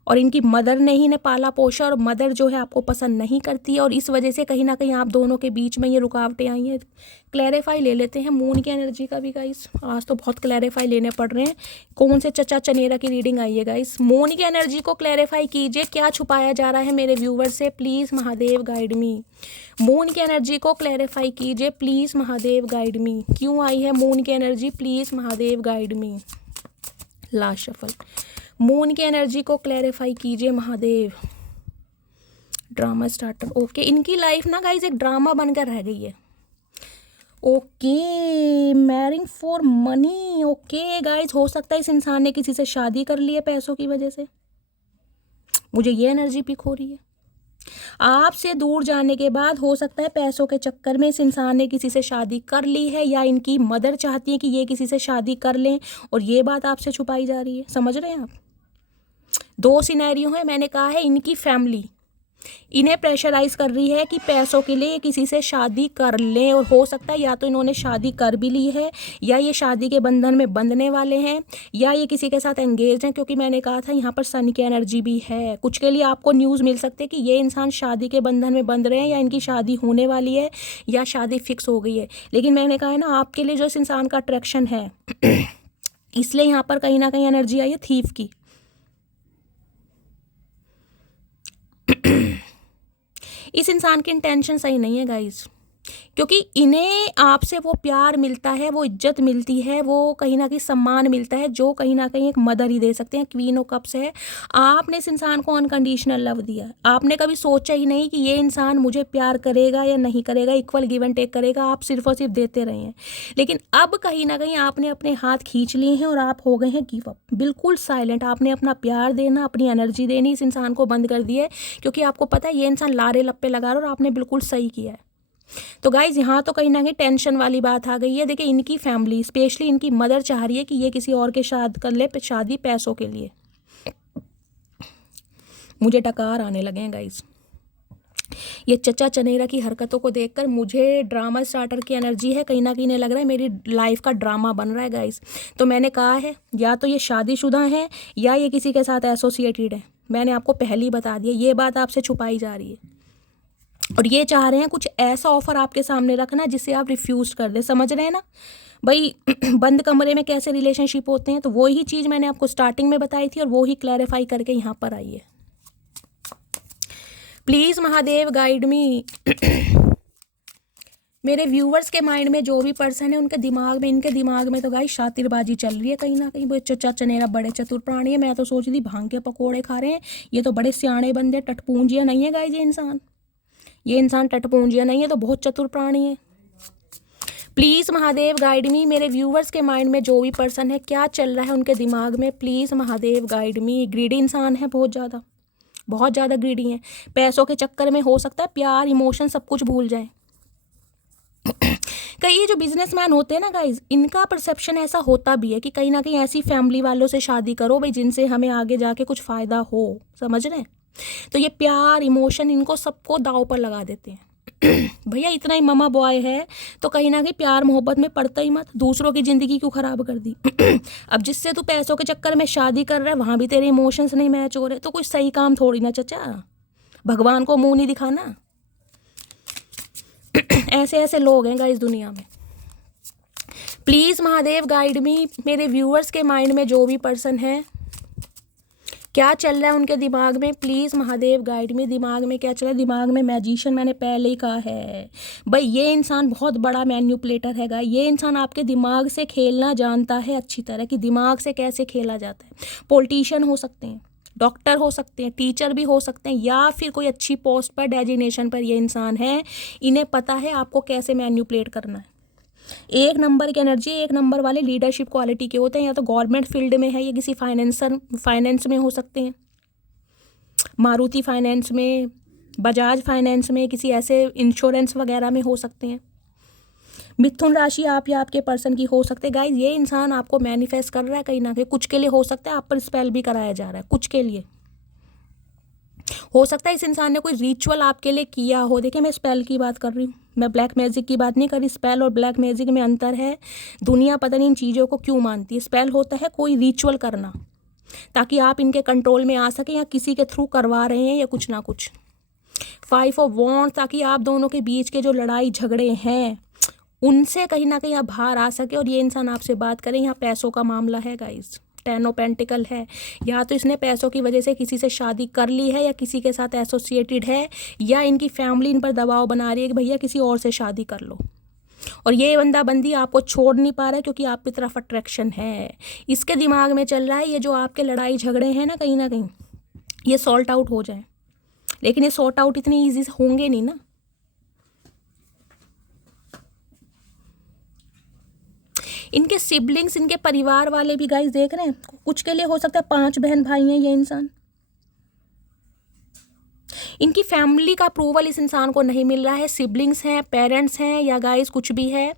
और इनकी मदर ने ही इन्हें पाला पोषा, और मदर जो है आपको पसंद नहीं करती है, और इस वजह से कहीं ना कहीं आप दोनों के बीच में ये रुकावटें आई हैं। क्लैरिफाई ले लेते हैं मून की एनर्जी का भी गाइस। आज तो बहुत क्लैरिफाई लेने पड़ रहे हैं। कौन से चचा चनेरा की रीडिंग आई है गाइस? मून की एनर्जी को क्लैरिफाई कीजिए, क्या छुपाया जा रहा है मेरे व्यूवर से? Please Mahadev guide me. Moon की एनर्जी को क्लैरिफाई कीजिए प्लीज़ महादेव गाइड मी। क्यों आई है मून की energy? Please Mahadev guide me. Last shuffle. Moon की एनर्जी को क्लैरिफाई कीजिए महादेव। Drama starter. ओके, इनकी लाइफ ना गाइज एक ड्रामा बनकर रह गई है। Okay, marrying for money. Okay guys, हो सकता है इस इंसान ने किसी से शादी कर ली है पैसों की वजह से। मुझे ये एनर्जी पिक हो रही है। आपसे दूर जाने के बाद हो सकता है पैसों के चक्कर में इस इंसान ने किसी से शादी कर ली है, या इनकी मदर चाहती है कि ये किसी से शादी कर लें, और ये बात आपसे छुपाई जा रही है। समझ रहे हैं आप? दो सिनेरियो है। मैंने कहा है इनकी फैमिली इन्हें प्रेशराइज कर रही है कि पैसों के लिए किसी से शादी कर लें, और हो सकता है या तो इन्होंने शादी कर भी ली है, या ये शादी के बंधन में बंधने वाले हैं, या ये किसी के साथ एंगेज हैं, क्योंकि मैंने कहा था यहाँ पर सन की एनर्जी भी है। कुछ के लिए आपको न्यूज़ मिल सकती है कि ये इंसान शादी के बंधन में बंध रहे हैं, या इनकी शादी होने वाली है, या शादी फिक्स हो गई है। लेकिन मैंने कहा है ना, आपके लिए जो इस इंसान का अट्रैक्शन है इसलिए यहाँ पर कहीं ना कहीं एनर्जी आई है थीफ की। इस इंसान की इंटेंशन सही नहीं है गाइज, क्योंकि इन्हें आपसे वो प्यार मिलता है, वो इज्जत मिलती है, वो कहीं ना कहीं सम्मान मिलता है, जो कहीं ना कहीं एक मदर ही दे सकते हैं। क्वीन ऑफ कप्स है। आपने इस इंसान को अनकंडीशनल लव दिया। आपने कभी सोचा ही नहीं कि ये इंसान मुझे प्यार करेगा या नहीं करेगा, इक्वल गिव एंड टेक करेगा। आप सिर्फ और सिर्फ देते रहे हैं। लेकिन अब कहीं ना कहीं आपने अपने हाथ खींच लिए हैं और आप हो गए हैं गिव अप, बिल्कुल साइलेंट। आपने अपना प्यार देना, अपनी एनर्जी देनी इस इंसान को बंद कर दी है, क्योंकि आपको पता है ये इंसान लारे लप्पे लगा रहा है, और आपने बिल्कुल सही किया है। तो गाइज यहाँ तो कहीं ना कहीं टेंशन वाली बात आ गई है। देखिए, इनकी फैमिली स्पेशली इनकी मदर चाह रही है कि ये किसी और के साथ कर ले शादी पैसों के लिए। मुझे टकार आने लगे हैं गाइज। ये चचा चनेरा की हरकतों को देखकर मुझे ड्रामा स्टार्टर की एनर्जी है। कहीं ना कहीं इन्हें लग रहा है मेरी लाइफ का ड्रामा बन रहा है गाइज। तो मैंने कहा है या तो ये शादीशुदा हैं, या ये किसी के साथ एसोसिएटेड है। मैंने आपको पहले ही बता दिया, ये बात आपसे छुपाई जा रही है, और ये चाह रहे हैं कुछ ऐसा ऑफर आपके सामने रखना जिसे आप रिफ्यूज कर दें। समझ रहे हैं ना भाई? बंद कमरे में कैसे रिलेशनशिप होते हैं, तो वही चीज़ मैंने आपको स्टार्टिंग में बताई थी, और वो ही क्लैरिफाई करके यहाँ पर आई है। प्लीज़ महादेव गाइड मी। मेरे व्यूवर्स के माइंड में जो भी पर्सन है, उनके दिमाग में, इनके दिमाग में तो गाइस शातिरबाजी चल रही है कहीं ना कहीं। वो चचा चनेरा बड़े चतुर प्राणी है। मैं तो सोच रही भांग के पकौड़े खा रहे हैं, ये तो बड़े सियाणे बंदे, टटपूंजिया नहीं है गाइस। ये इंसान टटपूंजिया नहीं है, तो बहुत चतुर प्राणी है। प्लीज़ महादेव गाइड मी। मेरे व्यूवर्स के माइंड में जो भी पर्सन है, क्या चल रहा है उनके दिमाग में, please Mahadev guide me. Greedy इंसान है, बहुत ज़्यादा ग्रीडी हैं। पैसों के चक्कर में हो सकता है प्यार, इमोशन सब कुछ भूल जाए। कई ये जो बिजनेसमैन होते हैं ना गाइज, इनका परसेप्शन ऐसा होता भी है कि कहीं ना कहीं ऐसी फैमिली वालों से शादी करो भाई जिनसे हमें आगे जाके कुछ फ़ायदा हो। समझ रहे हैं? तो ये प्यार, इमोशन, इनको सबको दांव पर लगा देते हैं। भैया इतना ही ममा बॉय है तो कहीं ना कहीं प्यार मोहब्बत में पड़ता ही मत। दूसरों की ज़िंदगी क्यों ख़राब कर दी? अब जिससे तू पैसों के चक्कर में शादी कर रहा है, वहाँ भी तेरे इमोशंस नहीं मैच हो रहे, तो कोई सही काम थोड़ी ना चचा। भगवान को मुंह नहीं दिखाना। ऐसे ऐसे लोग हैं गाइस दुनिया में। प्लीज़ महादेव गाइड मी। मेरे व्यूअर्स के माइंड में जो भी पर्सन है, क्या चल रहा है उनके दिमाग में, प्लीज़ महादेव गाइड मी। दिमाग में क्या चल रहा है? दिमाग में मैजिशियन, मैंने पहले ही कहा है भाई, ये इंसान बहुत बड़ा मैन्युपुलेटर हैगा। ये इंसान आपके दिमाग से खेलना जानता है अच्छी तरह, कि दिमाग से कैसे खेला जाता है। पॉलिटिशियन हो सकते हैं, डॉक्टर हो सकते हैं, टीचर भी हो सकते हैं, या फिर कोई अच्छी पोस्ट पर, डेजिग्नेशन पर ये इंसान है। इन्हें पता है आपको कैसे मैन्युपुलेट करना है। एक नंबर की एनर्जी, एक नंबर वाले लीडरशिप क्वालिटी के होते हैं। या तो गवर्नमेंट फील्ड में है, या किसी फाइनेंस में हो सकते हैं, मारुति फाइनेंस में, बजाज फाइनेंस में, किसी ऐसे इंश्योरेंस वगैरह में हो सकते हैं। मिथुन राशि आप या आपके पर्सन की हो सकते हैं। गाइज ये इंसान आपको मैनिफेस्ट कर रहा है कहीं ना कहीं, कुछ के लिए हो सकता है आप पर स्पेल भी कराया जा रहा है, कुछ के लिए हो सकता है इस इंसान ने कोई रिचुअल आपके लिए किया हो। देखिए मैं स्पेल की बात कर रही हूँ, मैं ब्लैक मैजिक की बात नहीं कर रही। स्पेल और ब्लैक मैजिक में अंतर है। दुनिया पता नहीं इन चीज़ों को क्यों मानती है। स्पेल होता है कोई रिचुअल करना, ताकि आप इनके कंट्रोल में आ सकें, या किसी के थ्रू करवा रहे हैं या कुछ ना कुछ। 5 ऑफ वॉन्ड्स, ताकि आप दोनों के बीच के जो लड़ाई झगड़े हैं उनसे कहीं ना कहीं आप बाहर आ सके और ये इंसान आपसे बात करें। यहाँ पैसों का मामला है गाइस, 10 ऑफ पेंटिकल है। या तो इसने पैसों की वजह से किसी से शादी कर ली है, या किसी के साथ एसोसिएटेड है, या इनकी फैमिली इन पर दबाव बना रही है कि भैया किसी और से शादी कर लो। और ये बंदा बंदी आपको छोड़ नहीं पा रहा है क्योंकि आपकी तरफ अट्रैक्शन है। इसके दिमाग में चल रहा है ये जो आपके लड़ाई झगड़े हैं ना कहीं ये सॉल्ट आउट हो जाए, लेकिन ये सॉर्ट आउट इतनी ईजी होंगे नहीं ना। इनके सिबलिंग्स, इनके परिवार वाले भी गाइस देख रहे हैं, कुछ के लिए हो सकता है 5 बहन भाई हैं ये इंसान। इनकी फैमिली का अप्रूवल इस इंसान को नहीं मिल रहा है। सिबलिंग्स हैं, पेरेंट्स हैं, या गाइस कुछ भी है,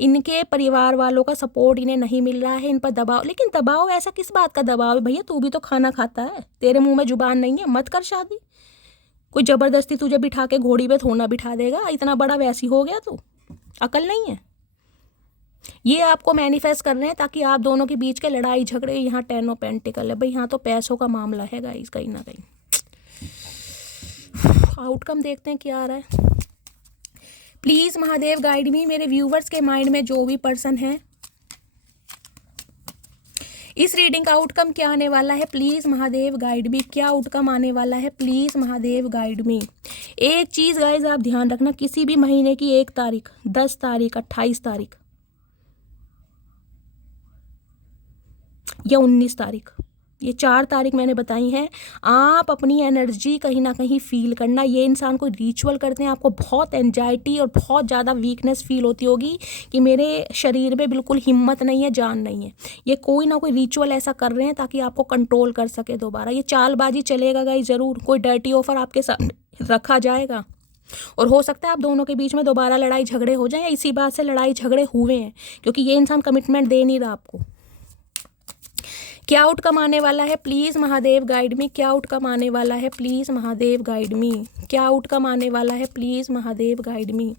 इनके परिवार वालों का सपोर्ट इन्हें नहीं मिल रहा है। इन पर दबाव, लेकिन दबाव ऐसा किस बात का दबाव है भैया? तू भी तो खाना खाता है, तेरे मुंह में जुबान नहीं है, मत कर शादी। कोई ज़बरदस्ती तुझे बिठा के घोड़ी पे थोड़ा बिठा देगा, इतना बड़ा वैसी हो गया तू, अकल नहीं है। ये आपको मैनिफेस्ट कर रहे हैं ताकि आप दोनों के बीच के लड़ाई झगड़े। यहाँ 10 ऑफ पेंटिकल है भाई, यहाँ तो पैसों का मामला है गाइस कहीं ना कहीं। आउटकम देखते हैं क्या आ रहा है। प्लीज़ महादेव गाइड मी, मेरे व्यूवर्स के माइंड में जो भी पर्सन है, इस रीडिंग का आउटकम क्या आने वाला है? प्लीज़ महादेव गाइड मी, क्या आउटकम आने वाला है? प्लीज़ महादेव गाइड मी। एक चीज़ गाइस आप ध्यान रखना, किसी भी महीने की 1 तारीख, 10 तारीख, 28 तारीख या 19 तारीख, ये 4 तारीख मैंने बताई हैं। आप अपनी एनर्जी कहीं ना कहीं फील करना। ये इंसान कोई रिचुअल करते हैं, आपको बहुत एंजाइटी और बहुत ज़्यादा वीकनेस फील होती होगी कि मेरे शरीर में बिल्कुल हिम्मत नहीं है, जान नहीं है। ये कोई ना कोई रिचुअल ऐसा कर रहे हैं ताकि आपको कंट्रोल कर सके दोबारा। ये चालबाजी चलेगा गाइस ज़रूर, कोई डर्टी ऑफर आपके साथ रखा जाएगा और हो सकता है आप दोनों के बीच में दोबारा लड़ाई झगड़े हो जाएं, या इसी बात से लड़ाई झगड़े हुए हैं क्योंकि ये इंसान कमिटमेंट दे नहीं रहा आपको। क्या आउटकम आने वाला है? प्लीज़ महादेव गाइड मी, क्या आउटकम आने वाला है? प्लीज़ महादेव गाइड मी, क्या आउटकम आने वाला है? Please Mahadev guide me.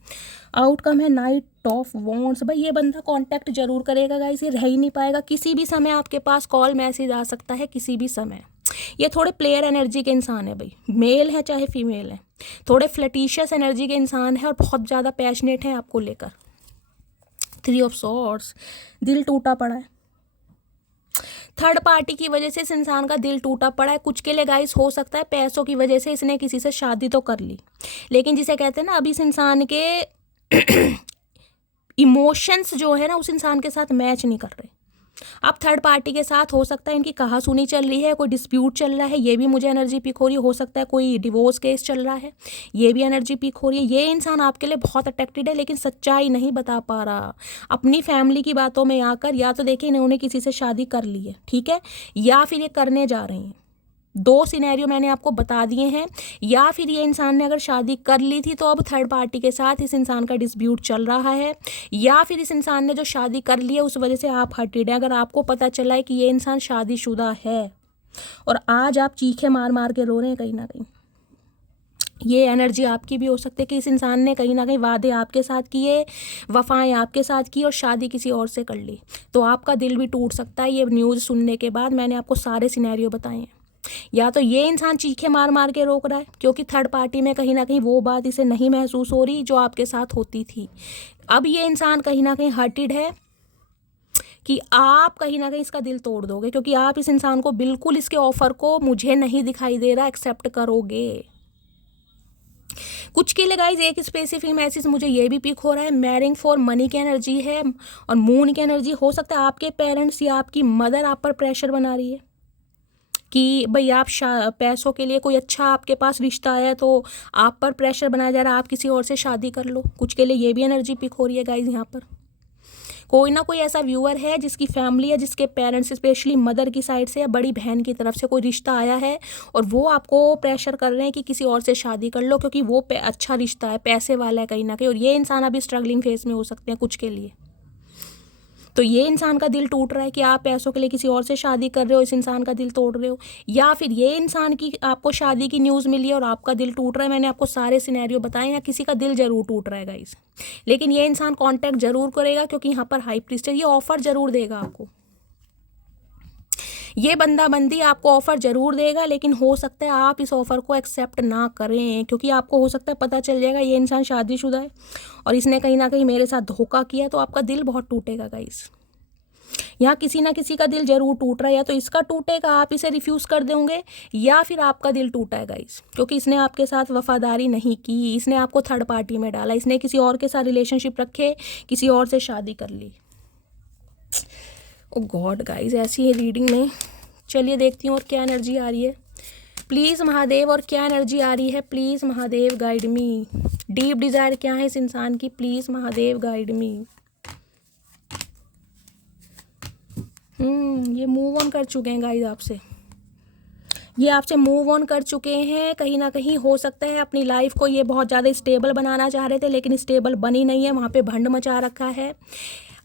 Outcome है नाइट ऑफ वॉन्ड्स। भाई ये बंदा कांटेक्ट जरूर करेगा गाइस, ये रह ही नहीं पाएगा। किसी भी समय आपके पास कॉल मैसेज आ सकता है, किसी भी समय। ये थोड़े प्लेयर एनर्जी के इंसान है भाई, मेल है चाहे फीमेल है, थोड़े फ्लटिशियस एनर्जी के इंसान है और बहुत ज़्यादा पैशनेट है आपको लेकर। 3 ऑफ सॉर्ड्स, दिल टूटा पड़ा है। थर्ड पार्टी की वजह से इस इंसान का दिल टूटा पड़ा है। कुछ के लिए गाइस हो सकता है पैसों की वजह से इसने किसी से शादी तो कर ली, लेकिन जिसे कहते हैं ना, अब इस इंसान के इमोशंस जो है ना उस इंसान के साथ मैच नहीं कर रहे। अब थर्ड पार्टी के साथ हो सकता है इनकी कहासुनी चल रही है, कोई डिस्प्यूट चल रहा है, ये भी मुझे एनर्जी पिक हो रही है। हो सकता है कोई डिवोर्स केस चल रहा है, ये भी एनर्जी पिक हो रही है। ये इंसान आपके लिए बहुत अट्रैक्टेड है लेकिन सच्चाई नहीं बता पा रहा अपनी फैमिली की बातों में आकर। या तो देखिए इन्होंने किसी से शादी कर ली है, ठीक है, या फिर ये करने जा रहे हैं। 2 सिनेरियो मैंने आपको बता दिए हैं। या फिर ये इंसान ने अगर शादी कर ली थी तो अब थर्ड पार्टी के साथ इस इंसान का डिस्प्यूट चल रहा है, या फिर इस इंसान ने जो शादी कर ली है उस वजह से आप हर्टेड हैं। अगर आपको पता चला है कि ये इंसान शादीशुदा है और आज आप चीखे मार मार के रो रहे हैं, कहीं ना कहीं ये एनर्जी आपकी भी हो सकती है कि इस इंसान ने कहीं ना कहीं वादे आपके साथ किए, वफाएं आपके साथ की और शादी किसी और से कर ली, तो आपका दिल भी टूट सकता है। ये न्यूज़ सुनने के बाद मैंने आपको सारे सिनेरियो बताए हैं। या तो ये इंसान चीखे मार मार के रोक रहा है क्योंकि थर्ड पार्टी में कहीं ना कहीं वो बात इसे नहीं महसूस हो रही जो आपके साथ होती थी। अब ये इंसान कहीं ना कहीं हर्टेड है कि आप कहीं ना कहीं इसका दिल तोड़ दोगे, क्योंकि आप इस इंसान को बिल्कुल इसके ऑफर को मुझे नहीं दिखाई दे रहा एक्सेप्ट करोगे। कुछ के लिए गाइज एक स्पेसिफिक मैसेज मुझे ये भी पिक हो रहा है, मैरिंग फॉर मनी की एनर्जी है और मून की एनर्जी। हो सकता है आपके पेरेंट्स या आपकी मदर आप पर प्रेशर बना रही है कि भाई आप पैसों के लिए, कोई अच्छा आपके पास रिश्ता आया तो आप पर प्रेशर बनाया जा रहा है आप किसी और से शादी कर लो। कुछ के लिए ये भी एनर्जी पिक हो रही है गाइज। यहाँ पर कोई ना कोई ऐसा व्यूअर है जिसकी फैमिली है, जिसके पेरेंट्स स्पेशली मदर की साइड से या बड़ी बहन की तरफ से कोई रिश्ता आया है और वो आपको प्रेशर कर रहे हैं कि किसी और से शादी कर लो क्योंकि वो अच्छा रिश्ता है, पैसे वाला है कहीं ना कहीं। और ये इंसान अभी स्ट्रगलिंग फेज में हो सकते हैं कुछ के लिए। तो ये इंसान का दिल टूट रहा है कि आप पैसों के लिए किसी और से शादी कर रहे हो, इस इंसान का दिल तोड़ रहे हो। या फिर ये इंसान की आपको शादी की न्यूज़ मिली है और आपका दिल टूट रहा है। मैंने आपको सारे सिनेरियो बताए, या किसी का दिल जरूर टूट रहा है गाइस, लेकिन ये इंसान कांटेक्ट जरूर करेगा क्योंकि यहाँ पर हाई प्रीस्ट है, ये ऑफर जरूर देगा आपको। ये बंदा बंदी आपको ऑफ़र ज़रूर देगा, लेकिन हो सकता है आप इस ऑफ़र को एक्सेप्ट ना करें, क्योंकि आपको हो सकता है पता चल जाएगा ये इंसान शादीशुदा है और इसने कहीं ना कहीं मेरे साथ धोखा किया, तो आपका दिल बहुत टूटेगा गाइस। यहाँ किसी ना किसी का दिल जरूर टूट रहा है, या तो इसका टूटेगा, आप इसे रिफ्यूज़ कर दोगे, या फिर आपका दिल टूटा है गाइस, क्योंकि इसने आपके साथ वफादारी नहीं की, इसने आपको थर्ड पार्टी में डाला, इसने किसी और के साथ रिलेशनशिप रखे, किसी और से शादी कर ली। ओ गॉड गाइस, ऐसी है रीडिंग में। चलिए देखती हूँ और क्या एनर्जी आ रही है प्लीज़ महादेव, और क्या एनर्जी आ रही है please Mahadev, guide me. Deep desire क्या है इस इंसान की, प्लीज़ महादेव गाइड मी। ये मूव ऑन कर चुके हैं गाइस आपसे, ये आपसे मूव ऑन कर चुके हैं। कहीं ना कहीं हो सकता है अपनी लाइफ को ये बहुत ज़्यादा स्टेबल बनाना चाह रहे थे, लेकिन स्टेबल बनी नहीं है, वहाँ पे भंड मचा रखा है।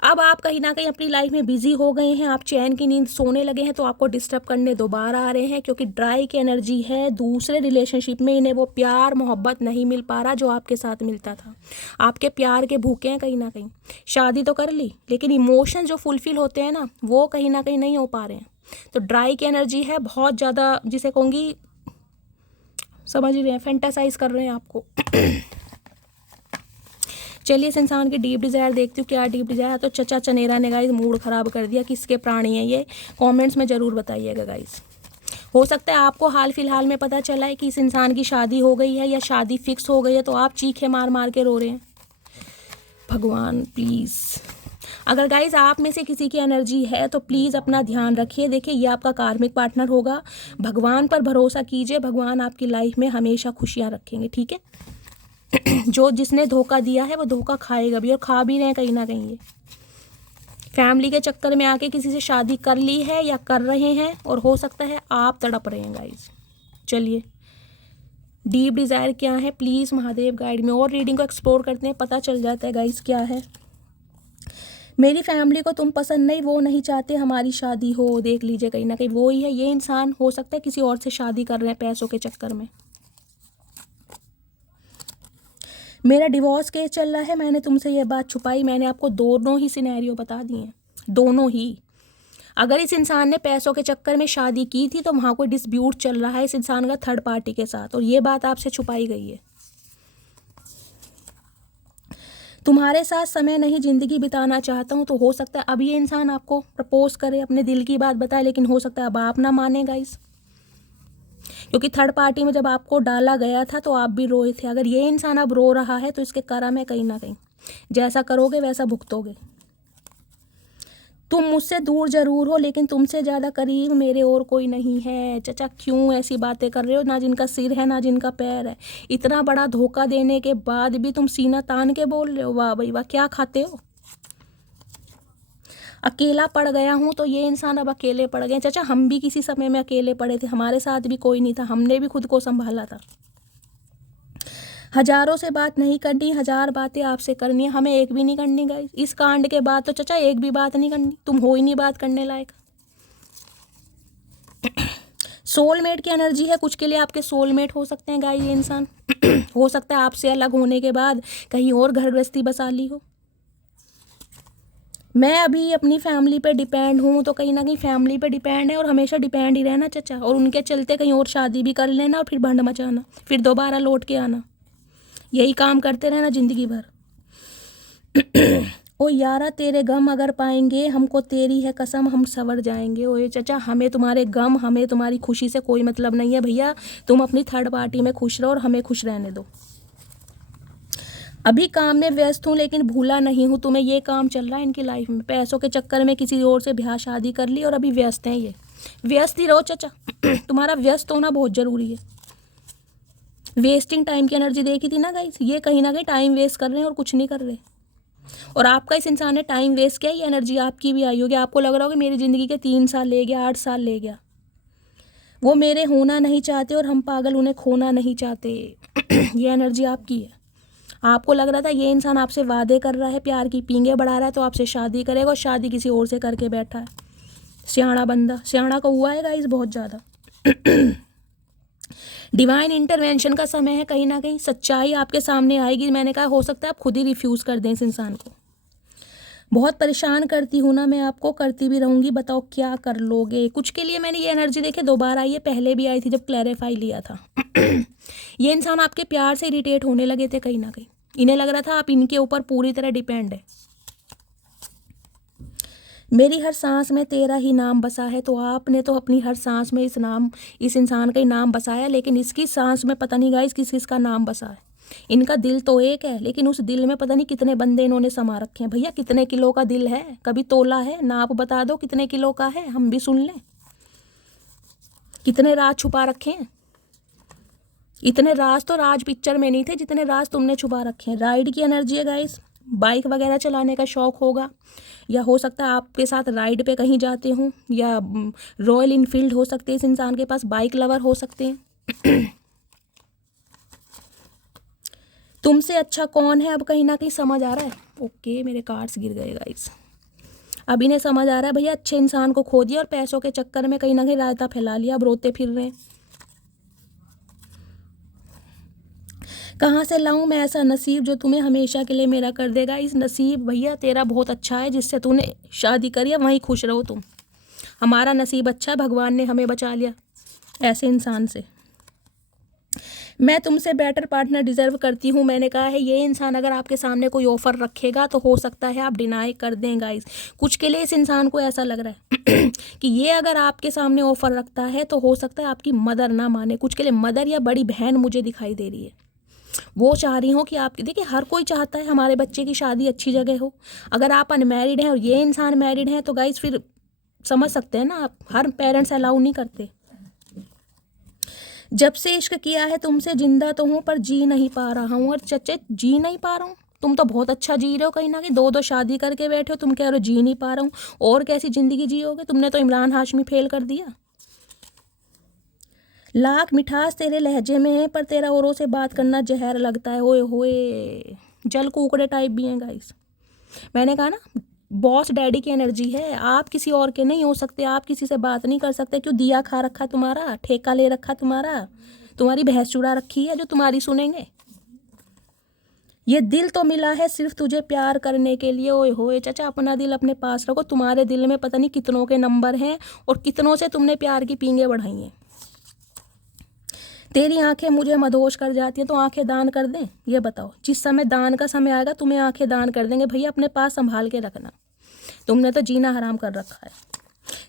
अब आप कहीं ना कहीं अपनी लाइफ में बिजी हो गए हैं, आप चैन की नींद सोने लगे हैं, तो आपको डिस्टर्ब करने दोबारा आ रहे हैं, क्योंकि ड्राई की एनर्जी है। दूसरे रिलेशनशिप में इन्हें वो प्यार मोहब्बत नहीं मिल पा रहा जो आपके साथ मिलता था। आपके प्यार के भूखे हैं कहीं ना कहीं। शादी तो कर ली, लेकिन इमोशन जो फुलफिल होते हैं ना, वो कहीं ना कहीं नहीं हो पा रहे हैं। तो ड्राई की एनर्जी है, बहुत ज़्यादा जिसे कहूँगी, समझ रहे हैं, फैंटासाइज कर रहे हैं आपको। चलिए इस इंसान की डीप डिज़ायर देखती हूँ, क्या डीप डिज़ायर। तो चचा चनेरा ने गाइस मूड ख़राब कर दिया। किसके प्राणी हैं ये, कमेंट्स में ज़रूर बताइएगा गाइस। हो सकता है आपको हाल फिलहाल में पता चला है कि इस इंसान की शादी हो गई है या शादी फिक्स हो गई है, तो आप चीखे मार मार के रो रहे हैं। भगवान प्लीज़, अगर गाइज आप में से किसी की एनर्जी है तो प्लीज़ अपना ध्यान रखिए। देखिए ये आपका कार्मिक पार्टनर होगा, भगवान पर भरोसा कीजिए, भगवान आपकी लाइफ में हमेशा खुशियाँ रखेंगे, ठीक है। जो जिसने धोखा दिया है वो धोखा खाएगा भी, और खा भी रहे हैं कहीं ना कहीं। ये फैमिली के चक्कर में आके किसी से शादी कर ली है या कर रहे हैं, और हो सकता है आप तड़प रहे हैं गाइज। चलिए डीप डिज़ायर क्या है प्लीज़ महादेव गाइड में, और रीडिंग को एक्सप्लोर करते हैं, पता चल जाता है गाइज क्या है। मेरी फैमिली को तुम पसंद नहीं, वो नहीं चाहते हमारी शादी हो। देख लीजिए कहीं ना कहीं वो ही है। ये इंसान हो सकता है किसी और से शादी कर रहे हैं पैसों के चक्कर में। मेरा डिवोर्स केस चल रहा है, मैंने तुमसे ये बात छुपाई। मैंने आपको दोनों ही सिनेरियो बता दिए हैं, दोनों ही। अगर इस इंसान ने पैसों के चक्कर में शादी की थी तो वहाँ कोई डिस्प्यूट चल रहा है इस इंसान का थर्ड पार्टी के साथ, और ये बात आपसे छुपाई गई है। तुम्हारे साथ समय नहीं ज़िंदगी बिताना चाहता हूँ, तो हो सकता है अब ये इंसान आपको प्रपोज करे, अपने दिल की बात बताए, लेकिन हो सकता है अब आप ना माने गाइस, क्योंकि थर्ड पार्टी में जब आपको डाला गया था तो आप भी रोए थे। अगर ये इंसान अब रो रहा है तो इसके कर्म है कहीं ना कहीं, जैसा करोगे वैसा भुगतोगे। तुम मुझसे दूर जरूर हो, लेकिन तुमसे ज़्यादा करीब मेरे और कोई नहीं है। चचा क्यों ऐसी बातें कर रहे हो, ना जिनका सिर है ना जिनका पैर है। इतना बड़ा धोखा देने के बाद भी तुम सीना तान के बोल रहे हो, वाह भाई वाह, क्या खाते हो। अकेला पड़ गया हूँ, तो ये इंसान अब अकेले पड़ गए। चाचा हम भी किसी समय में अकेले पड़े थे, हमारे साथ भी कोई नहीं था, हमने भी खुद को संभाला था। हजारों से बात नहीं करनी, हजार बातें आपसे करनी है, हमें एक भी नहीं करनी गाइस। इस कांड के बाद तो चाचा एक भी बात नहीं करनी, तुम हो ही नहीं बात करने लायक। सोलमेट की एनर्जी है, कुछ के लिए आपके सोलमेट हो सकते हैं गाइस ये इंसान। हो सकता है आपसे अलग होने के बाद कहीं और घर गृहस्थी बसा ली हो। मैं अभी अपनी फैमिली पे डिपेंड हूँ, तो कहीं ना कहीं फैमिली पे डिपेंड है, और हमेशा डिपेंड ही रहना चचा। और उनके चलते कहीं और शादी भी कर लेना, और फिर भंड मचाना, फिर दोबारा लौट के आना, यही काम करते रहना ज़िंदगी भर। ओ यारा तेरे गम अगर पाएंगे, हमको तेरी है कसम हम सवर जाएंगे। ओए चचा हमें तुम्हारे गम, हमें तुम्हारी खुशी से कोई मतलब नहीं है भैया। तुम अपनी थर्ड पार्टी में खुश रहो और हमें खुश रहने दो। अभी काम में व्यस्त हूँ, लेकिन भूला नहीं हूँ तुम्हें। ये काम चल रहा है इनकी लाइफ में, पैसों के चक्कर में किसी और से ब्याह शादी कर ली, और अभी व्यस्त हैं ये। व्यस्त ही रहो चचा। तुम्हारा व्यस्त होना बहुत ज़रूरी है। वेस्टिंग टाइम की एनर्जी देखी थी ना गाइस, ये कहीं ना कहीं टाइम वेस्ट कर रहे हैं और कुछ नहीं कर रहे। और आपका इस इंसान ने टाइम वेस्ट किया, ये एनर्जी आपकी भी आई होगी। आपको लग रहा होगा मेरी ज़िंदगी के 3 साल ले गया, 8 साल ले गया। वो मेरे होना नहीं चाहते, और हम पागल उन्हें खोना नहीं चाहते। ये एनर्जी आपकी है। आपको लग रहा था ये इंसान आपसे वादे कर रहा है, प्यार की पींगे बढ़ा रहा है, तो आपसे शादी करेगा, और शादी किसी और से करके बैठा है। सियाना बंदा, सियाना का हुआ है गाइस बहुत ज़्यादा। डिवाइन इंटरवेंशन का समय है, कहीं ना कहीं सच्चाई आपके सामने आएगी। मैंने कहा हो सकता है आप खुद ही रिफ्यूज़ कर दें इस इंसान को। बहुत परेशान करती हूँ ना मैं आपको, करती भी रहूँगी, बताओ क्या कर लोगे। कुछ के लिए मैंने ये एनर्जी देखे दोबारा आई है, पहले भी आई थी जब क्लैरिफाई लिया था। ये इंसान आपके प्यार से इरिटेट होने लगे थे कहीं ना कहीं, इन्हें लग रहा था आप इनके ऊपर पूरी तरह डिपेंड है। मेरी हर सांस में तेरा ही नाम बसा है, तो आपने तो अपनी हर सांस में इस इंसान का ही नाम बसाया, लेकिन इसकी सांस में पता नहीं गाइस किस किस का नाम बसा है। इनका दिल तो एक है, लेकिन उस दिल में पता नहीं कितने बंदे इन्होंने समा रखे हैं। भैया कितने किलो का दिल है, कभी तोला है? नाप बता दो कितने किलो का है, हम भी सुन लें। कितने राज छुपा रखे हैं? इतने राज तो राज पिक्चर में नहीं थे जितने राज तुमने छुपा रखे हैं। राइड की एनर्जी है गाइस, बाइक वगैरह चलाने का शौक होगा, या हो सकता है आपके साथ राइड पे कहीं जाते हो, या रॉयल इनफील्ड हो सकते हैं इस इंसान के पास, बाइक लवर हो सकते हैं। तुमसे अच्छा कौन है अब कहीं ना कहीं समझ आ रहा है। ओके मेरे कार्ड्स गिर गए गाइस। अब इन्हें समझ आ रहा है भैया अच्छे इंसान को खो दिया और पैसों के चक्कर में कहीं ना कहीं रायता फैला लिया, अब रोते फिर रहे हैं। कहाँ से लाऊं मैं ऐसा नसीब जो तुम्हें हमेशा के लिए मेरा कर देगा। इस नसीब भैया तेरा बहुत अच्छा है, जिससे तूने शादी करी है वहीं खुश रहो तुम। हमारा नसीब अच्छा, भगवान ने हमें बचा लिया ऐसे इंसान से। मैं तुमसे बेटर पार्टनर डिजर्व करती हूँ। मैंने कहा है ये इंसान अगर आपके सामने कोई ऑफर रखेगा तो हो सकता है आप डिनाई कर दें गाइस। कुछ के लिए इस इंसान को ऐसा लग रहा है कि ये अगर आपके सामने ऑफर रखता है तो हो सकता है आपकी मदर ना माने। कुछ के लिए मदर या बड़ी बहन मुझे दिखाई दे रही है। वो चाह रही हो कि आपकी, देखिए हर कोई चाहता है हमारे बच्चे की शादी अच्छी जगह हो। अगर आप अनमैरिड हैं और ये इंसान मैरिड है तो गाइस फिर समझ सकते हैं ना आप, हर पेरेंट्स अलाउ नहीं करते। जब से इश्क किया है तुमसे जिंदा तो हूँ पर जी नहीं पा रहा हूँ। और चचे जी नहीं पा रहा हूँ, तुम तो बहुत अच्छा जी रहे हो कहीं ना कहीं, दो शादी करके बैठे हो, तुम कह रहे हो जी नहीं पा रहा हूँ। और कैसी जिंदगी जियोगे, तुमने तो इमरान हाशमी फेल कर दिया। लाख मिठास तेरे लहजे में है पर तेरा औरों से बात करना जहर लगता है। ओए होए, जल कुकड़े टाइप भी हैं गाइस। मैंने कहा ना बॉस डैडी की एनर्जी है, आप किसी और के नहीं हो सकते, आप किसी से बात नहीं कर सकते। क्यों दिया खा रखा तुम्हारा, ठेका ले रखा तुम्हारा, तुम्हारी भैंस चुरा रखी है जो तुम्हारी सुनेंगे। ये दिल तो मिला है सिर्फ तुझे प्यार करने के लिए। ओए होए चाचा अपना दिल अपने पास रखो, तुम्हारे दिल में पता नहीं कितनों के नंबर हैं और कितनों से तुमने प्यार की पींगे बढ़ाई हैं। तेरी आंखें मुझे मदहोश कर जाती हैं, तो आंखें दान कर दें? ये बताओ, जिस समय दान का समय आएगा तुम्हें आंखें दान कर देंगे। भैया अपने पास संभाल के रखना, तुमने तो जीना हराम कर रखा है।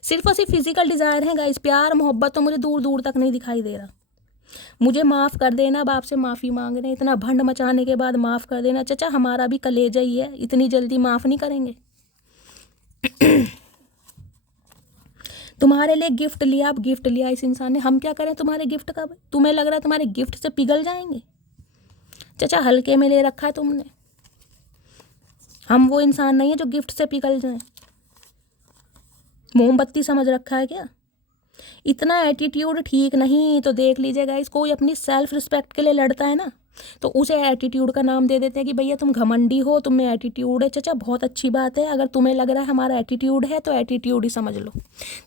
सिर्फ और सिर्फ फिजिकल डिजायर है गाइस, प्यार मोहब्बत तो मुझे दूर दूर तक नहीं दिखाई दे रहा। मुझे माफ़ कर देना, अब आपसे माफ़ी मांग रहे हैं, इतना भंड मचाने के बाद माफ़ कर देना। चचा हमारा भी कलेजा ही है, इतनी जल्दी माफ़ नहीं करेंगे। तुम्हारे लिए गिफ्ट लिया, अब गिफ्ट लिया इस इंसान ने, हम क्या करें तुम्हारे गिफ्ट का? तुम्हें लग रहा है तुम्हारे गिफ्ट से पिघल जाएंगे? चचा हल्के में ले रखा है तुमने, हम वो इंसान नहीं है जो गिफ्ट से पिघल जाए। मोमबत्ती समझ रखा है क्या? इतना एटीट्यूड ठीक नहीं। तो देख लीजिए गाइस, कोई अपनी सेल्फ रिस्पेक्ट के लिए लड़ता है ना तो उसे एटीट्यूड का नाम दे देते हैं कि भैया तुम घमंडी हो, तुम में एटीट्यूड है। चचा बहुत अच्छी बात है, अगर तुम्हें लग रहा है हमारा एटीट्यूड है तो एटीट्यूड ही समझ लो।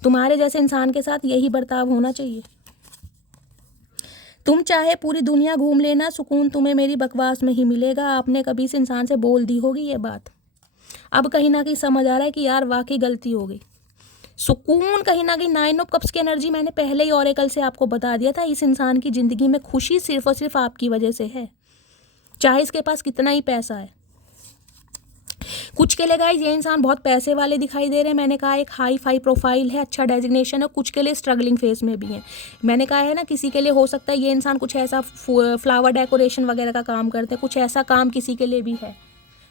तुम्हारे जैसे इंसान के साथ यही बर्ताव होना चाहिए। तुम चाहे पूरी दुनिया घूम लेना, सुकून तुम्हें मेरी बकवास में ही मिलेगा। आपने कभी इस इंसान से बोल दी होगी ये बात, अब कहीं ना कहीं समझ आ रहा है कि यार वाकई गलती हो गई। सुकून कहीं ना कहीं 9 ऑफ कप्स की एनर्जी मैंने पहले ही ऑरेकल से आपको बता दिया था। इस इंसान की ज़िंदगी में खुशी सिर्फ और सिर्फ आपकी वजह से है, चाहे इसके पास कितना ही पैसा है। कुछ के लिए गाइस ये इंसान बहुत पैसे वाले दिखाई दे रहे हैं। मैंने कहा एक हाई फाई प्रोफाइल है, अच्छा डेजिग्नेशन है। कुछ के लिए स्ट्रगलिंग फेज में भी है। मैंने कहा है ना किसी के लिए हो सकता है ये इंसान कुछ ऐसा फ्लावर डेकोरेशन वगैरह का काम करते हैं, कुछ ऐसा काम किसी के लिए भी है।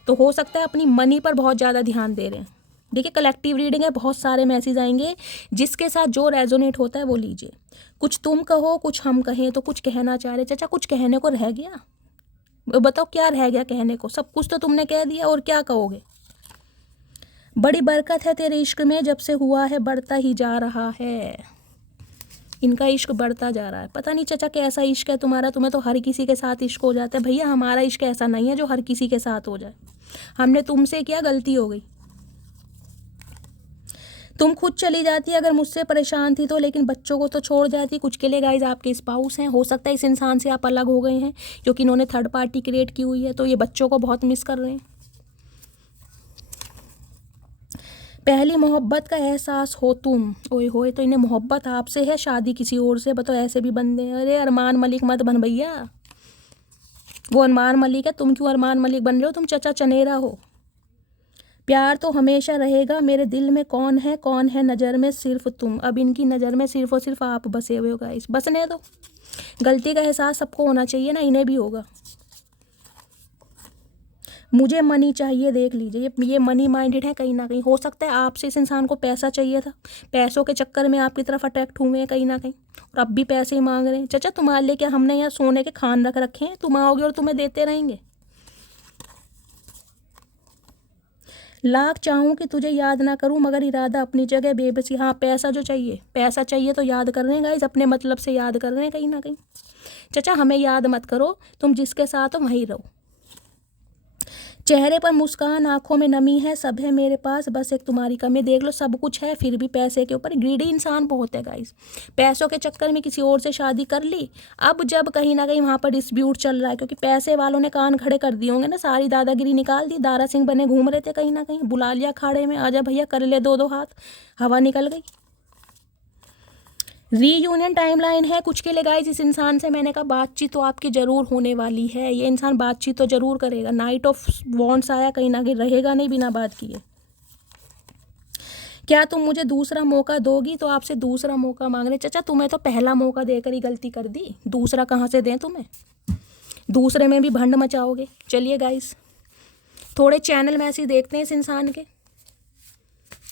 तो हो सकता है अपनी मनी पर बहुत ज़्यादा ध्यान दे रहे हैं। देखिए कलेक्टिव रीडिंग है, बहुत सारे मैसेज आएंगे, जिसके साथ जो रेजोनेट होता है वो लीजिए। कुछ तुम कहो कुछ हम कहें, तो कुछ कहना चाह रहे। चाचा कुछ कहने को रह गया? बताओ क्या रह गया कहने को? सब कुछ तो तुमने कह दिया, और क्या कहोगे? बड़ी बरकत है तेरे इश्क में, जब से हुआ है बढ़ता ही जा रहा है। इनका इश्क बढ़ता जा रहा है। पता नहीं चाचा कैसा इश्क है तुम्हारा, तुम्हें तो हर किसी के साथ इश्क हो जाता है। भैया हमारा इश्क ऐसा नहीं है जो हर किसी के साथ हो जाए। हमने तुमसे क्या गलती हो गई? तुम खुद चली जाती अगर मुझसे परेशान थी तो, लेकिन बच्चों को तो छोड़ जाती। कुछ के लिए गाइज आपके स्पाउस हैं, हो सकता है इस इंसान से आप अलग हो गए हैं क्योंकि इन्होंने थर्ड पार्टी क्रिएट की हुई है, तो ये बच्चों को बहुत मिस कर रहे हैं। पहली मोहब्बत का एहसास हो तुम, ओए होए, तो इन्हें मोहब्बत आपसे है, शादी किसी और से। बताओ, ऐसे भी बंदे हैं। अरे अरमान मलिक मत बन भैया, वो अरमान मलिक है, तुम क्यों अरमान मलिक बन रहे हो? तुम चचा चनेरा हो। प्यार तो हमेशा रहेगा, मेरे दिल में कौन है नज़र में सिर्फ तुम। अब इनकी नज़र में सिर्फ और सिर्फ आप बसे हुए हो गाइस, बसने दो। गलती का एहसास सबको होना चाहिए ना, इन्हें भी होगा। मुझे मनी चाहिए, देख लीजिए, ये मनी माइंडेड है कहीं ना कहीं। हो सकता है आपसे इस इंसान को पैसा चाहिए था, पैसों के चक्कर में आपकी तरफ अट्रैक्ट हुए हैं कहीं ना कहीं, और अब भी पैसे ही मांग रहे हैं। चाचा तुम्हारे लिए क्या हमने यहाँ सोने के खान रख रखे हैं? तुम आओगे और तुम्हें देते रहेंगे। लाख चाहूँ कि तुझे याद ना करूँ, मगर इरादा अपनी जगह बेबसी। हाँ, पैसा जो चाहिए, पैसा चाहिए तो याद कर रहे हैं गाइस, अपने मतलब से याद कर रहे हैं कहीं ना कहीं। चाचा हमें याद मत करो, तुम जिसके साथ हो वहीं रहो। चेहरे पर मुस्कान, आंखों में नमी है, सब है मेरे पास, बस एक तुम्हारी कमी। देख लो, सब कुछ है फिर भी पैसे के ऊपर ग्रीडी इंसान बहुत है गाइस। पैसों के चक्कर में किसी और से शादी कर ली। अब जब कहीं ना कहीं वहाँ पर डिस्प्यूट चल रहा है, क्योंकि पैसे वालों ने कान खड़े कर दिए होंगे ना, सारी दादागिरी निकाल दी। दारा सिंह बने घूम रहे थे कहीं ना कहीं, बुला लिया खाड़े में, आजा भैया कर ले दो हाथ, हवा निकल गई। रीयूनियन टाइमलाइन है कुछ के लिए गाइस इस इंसान से। मैंने कहा बातचीत तो आपकी ज़रूर होने वाली है, ये इंसान बातचीत तो ज़रूर करेगा। नाइट ऑफ वॉन्ट्स आया, कहीं ना कहीं रहेगा नहीं बिना बात किए। क्या तुम मुझे दूसरा मौका दोगी? तो आपसे दूसरा मौका मांग रहे। चाचा तुम्हें तो पहला मौका देकर ही गलती कर दी, दूसरा कहाँ से दें तुम्हें? दूसरे में भी भंड मचाओगे। चलिए गाइस, थोड़े चैनल मैसेज देखते हैं इस इंसान के।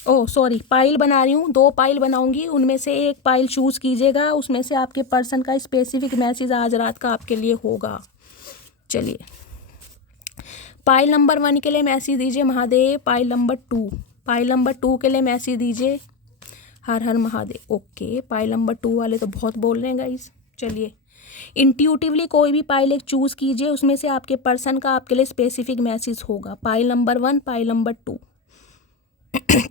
ओह सॉरी, पाइल बना रही हूँ, 2 पाइल बनाऊंगी, उनमें से एक पाइल चूज़ कीजिएगा, उसमें से आपके पर्सन का स्पेसिफिक मैसेज आज रात का आपके लिए होगा। चलिए, पाइल नंबर 1 के लिए मैसेज दीजिए महादेव। पाइल नंबर 2 के लिए मैसेज दीजिए हर Har Mahadev. Okay, pile number 2 वाले तो बहुत बोल रहे हैं गाइस। चलिए, इंट्यूटिवली कोई भी पाइल एक चूज़ कीजिए, उसमें से आपके पर्सन का आपके लिए स्पेसिफिक मैसेज होगा। Pile number 1, pile number 2।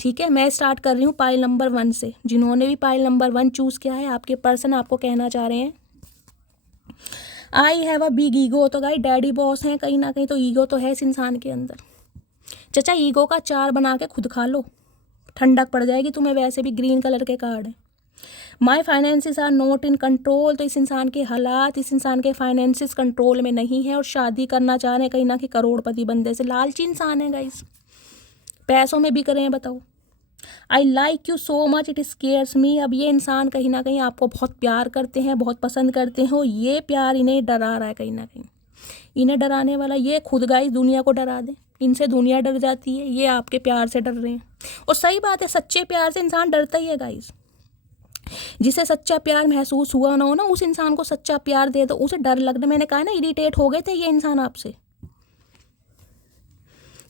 ठीक है, मैं स्टार्ट कर रही हूँ पाइल नंबर 1 से। जिन्होंने भी पाइल नंबर 1 चूज़ किया है, आपके पर्सन आपको कहना चाह रहे हैं I have a big ego. तो गाइस डैडी बॉस हैं कहीं ना कहीं, तो ईगो तो है इस इंसान के अंदर। चाचा ईगो का 4 बना के खुद खा लो, ठंडक पड़ जाएगी तुम्हें, वैसे भी ग्रीन कलर के कार्ड है। My finances are not in control. तो इस इंसान के हालात, इस इंसान के फाइनेंसिस कंट्रोल में नहीं है, और शादी करना चाह रहे हैं कहीं ना कहीं करोड़पति बंदे से। लालची इंसान है गाइस, पैसों में बिक रहे हैं। बताओ, I like you so much it scares me. अब ये इंसान कहीं ना कहीं आपको बहुत प्यार करते हैं, बहुत पसंद करते हैं, और ये प्यार इन्हें डरा रहा है कहीं ना कहीं। इन्हें डराने वाला ये खुद गाइस दुनिया को डरा दे, इनसे दुनिया डर जाती है, ये आपके प्यार से डर रहे हैं। और सही बात है, सच्चे प्यार से इंसान डरता ही है गाइस। जिसे सच्चा प्यार महसूस हुआ ना हो ना, उस इंसान को सच्चा प्यार दे दो, उसे डर लगना। मैंने कहा ना, इरिटेट हो गए थे ये इंसान आपसे,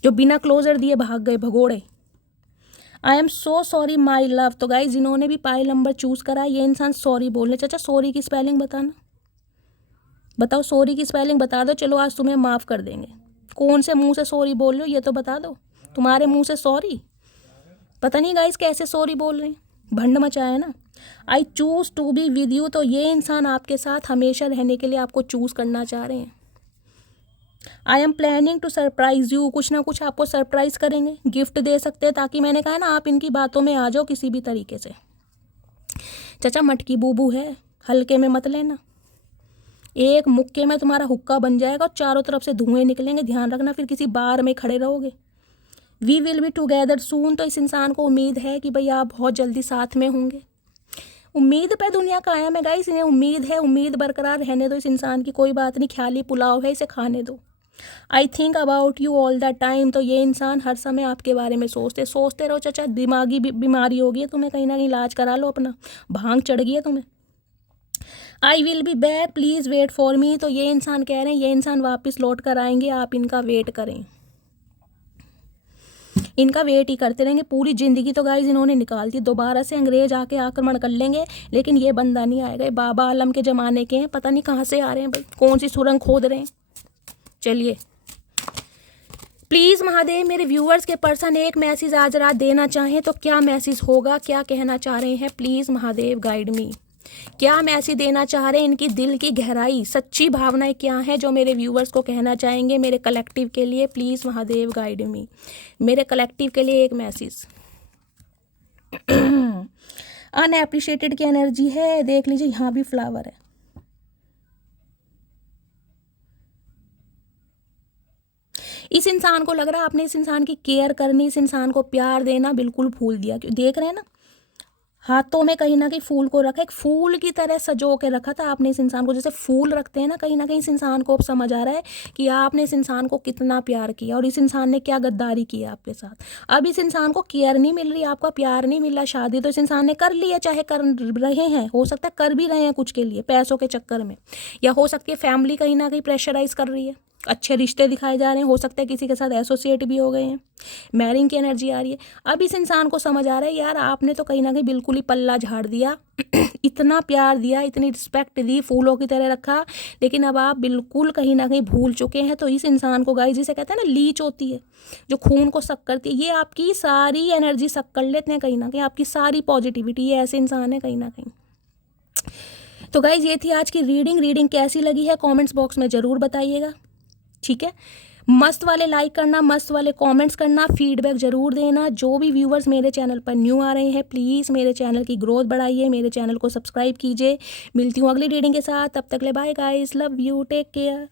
जो बिना क्लोजर दिए भाग गए भगोड़े। I am so sorry my love. तो गाइज जिन्होंने भी पाइल नंबर चूज़ करा, ये इंसान सॉरी बोलने। चाचा सॉरी की स्पेलिंग बताना, बताओ सॉरी की स्पेलिंग बता दो, चलो आज तुम्हें माफ़ कर देंगे। कौन से मुंह से सॉरी बोल रहे हो ये तो बता दो, तुम्हारे मुंह से सॉरी? पता नहीं गाइज कैसे सॉरी बोल रहे हैं, भंड मचाया ना। I choose to be with you. तो ये इंसान आपके साथ हमेशा रहने के लिए आपको चूज़ करना चाह रहे हैं। I am planning to surprise you. कुछ ना कुछ आपको सरप्राइज करेंगे, गिफ्ट दे सकते हैं, ताकि मैंने कहा ना आप इनकी बातों में आ जाओ किसी भी तरीके से। चाचा मटकी बूबू है, हल्के में मत लेना, एक मुक्के में तुम्हारा हुक्का बन जाएगा और चारों तरफ से धुएं निकलेंगे। ध्यान रखना, फिर किसी बार में खड़े रहोगे। वी विल बी टुगेदर सून। तो इस इंसान को उम्मीद है कि भाई आप बहुत जल्दी साथ में होंगे। उम्मीद पे दुनिया कायम है गाइस, इन्हें उम्मीद है, उम्मीद बरकरार रहने दो इस इंसान की। कोई बात नहीं, ख्याली पुलाव है, इसे खाने दो। I think about you all the time. तो ये इंसान हर समय आपके बारे में सोचते रहो। चाचा दिमागी बीमारी होगी है तुम्हें, कहीं ना कहीं इलाज करा लो अपना, भांग चढ़ गई है तुम्हें। I will be back please wait for me. तो ये इंसान कह रहे हैं ये इंसान वापस लौट कर आएंगे, आप इनका वेट करें, इनका वेट ही करते रहेंगे। पूरी ज़िंदगी तो गाइस इन्होंने निकाल दी, दोबारा से अंग्रेज आके आक्रमण कर लेंगे, लेकिन ये बंदा नहीं आएगा। बाबा आलम के ज़माने के हैं, पता नहीं कहाँ से आ रहे हैं भाई, कौन सी सुरंग खोद रहे हैं। चलिए प्लीज़ महादेव, मेरे व्यूअर्स के पर्सन एक मैसेज आज रात देना चाहें तो क्या मैसेज होगा, क्या कहना चाह रहे हैं? प्लीज़ महादेव गाइड मी, क्या मैसेज देना चाह रहे हैं? इनकी दिल की गहराई, सच्ची भावनाएं क्या हैं जो मेरे व्यूअर्स को कहना चाहेंगे मेरे कलेक्टिव के लिए? प्लीज़ महादेव गाइड मी, मेरे कलेक्टिव के लिए एक मैसेज। अनएप्रिशिएटेड की एनर्जी है, देख लीजिए यहाँ भी फ्लावर है। इस इंसान को लग रहा है आपने इस इंसान की केयर करनी, इस इंसान को प्यार देना बिल्कुल भूल दिया। क्यों देख रहे हैं ना, हाथों में कहीं ना कहीं फूल को रखा, एक फूल की तरह सजो के रखा था आपने इस इंसान को, जैसे फूल रखते हैं ना कहीं इस इंसान को अब समझ आ रहा है कि आपने इस इंसान को कितना प्यार किया और इस इंसान ने क्या गद्दारी की आपके साथ। अब इस इंसान को केयर नहीं मिल रही, आपका प्यार नहीं मिल रहा, शादी तो इस इंसान ने कर ली है, चाहे कर रहे हैं, हो सकता है कर भी रहे हैं कुछ के लिए पैसों के चक्कर में, या हो सकती है फैमिली कहीं ना कहीं प्रेशराइज कर रही है, अच्छे रिश्ते दिखाए जा रहे हैं, हो सकता है किसी के साथ एसोसिएट भी हो गए हैं, मैरिंग की एनर्जी आ रही है। अब इस इंसान को समझ आ रहा है यार आपने तो कहीं ना कहीं बिल्कुल ही पल्ला झाड़ दिया इतना प्यार दिया, इतनी रिस्पेक्ट दी, फूलों की तरह रखा, लेकिन अब आप बिल्कुल कहीं ना कहीं भूल चुके हैं। तो इस इंसान को गाइस, जिसे कहते हैं ना लीच होती है जो खून को सक करती है, ये आपकी सारी एनर्जी सक कर लेते हैं कहीं ना कहीं, आपकी सारी पॉजिटिविटी, ये ऐसे इंसान है कहीं ना कहीं। तो गाइज ये थी आज की रीडिंग कैसी लगी है कमेंट्स बॉक्स में ज़रूर बताइएगा, ठीक है। मस्त वाले लाइक करना, मस्त वाले कमेंट्स करना, फीडबैक ज़रूर देना। जो भी व्यूवर्स मेरे चैनल पर न्यू आ रहे हैं प्लीज़ मेरे चैनल की ग्रोथ बढ़ाइए, मेरे चैनल को सब्सक्राइब कीजिए। मिलती हूँ अगली रीडिंग के साथ, तब तक ले bye guys, love you, take care.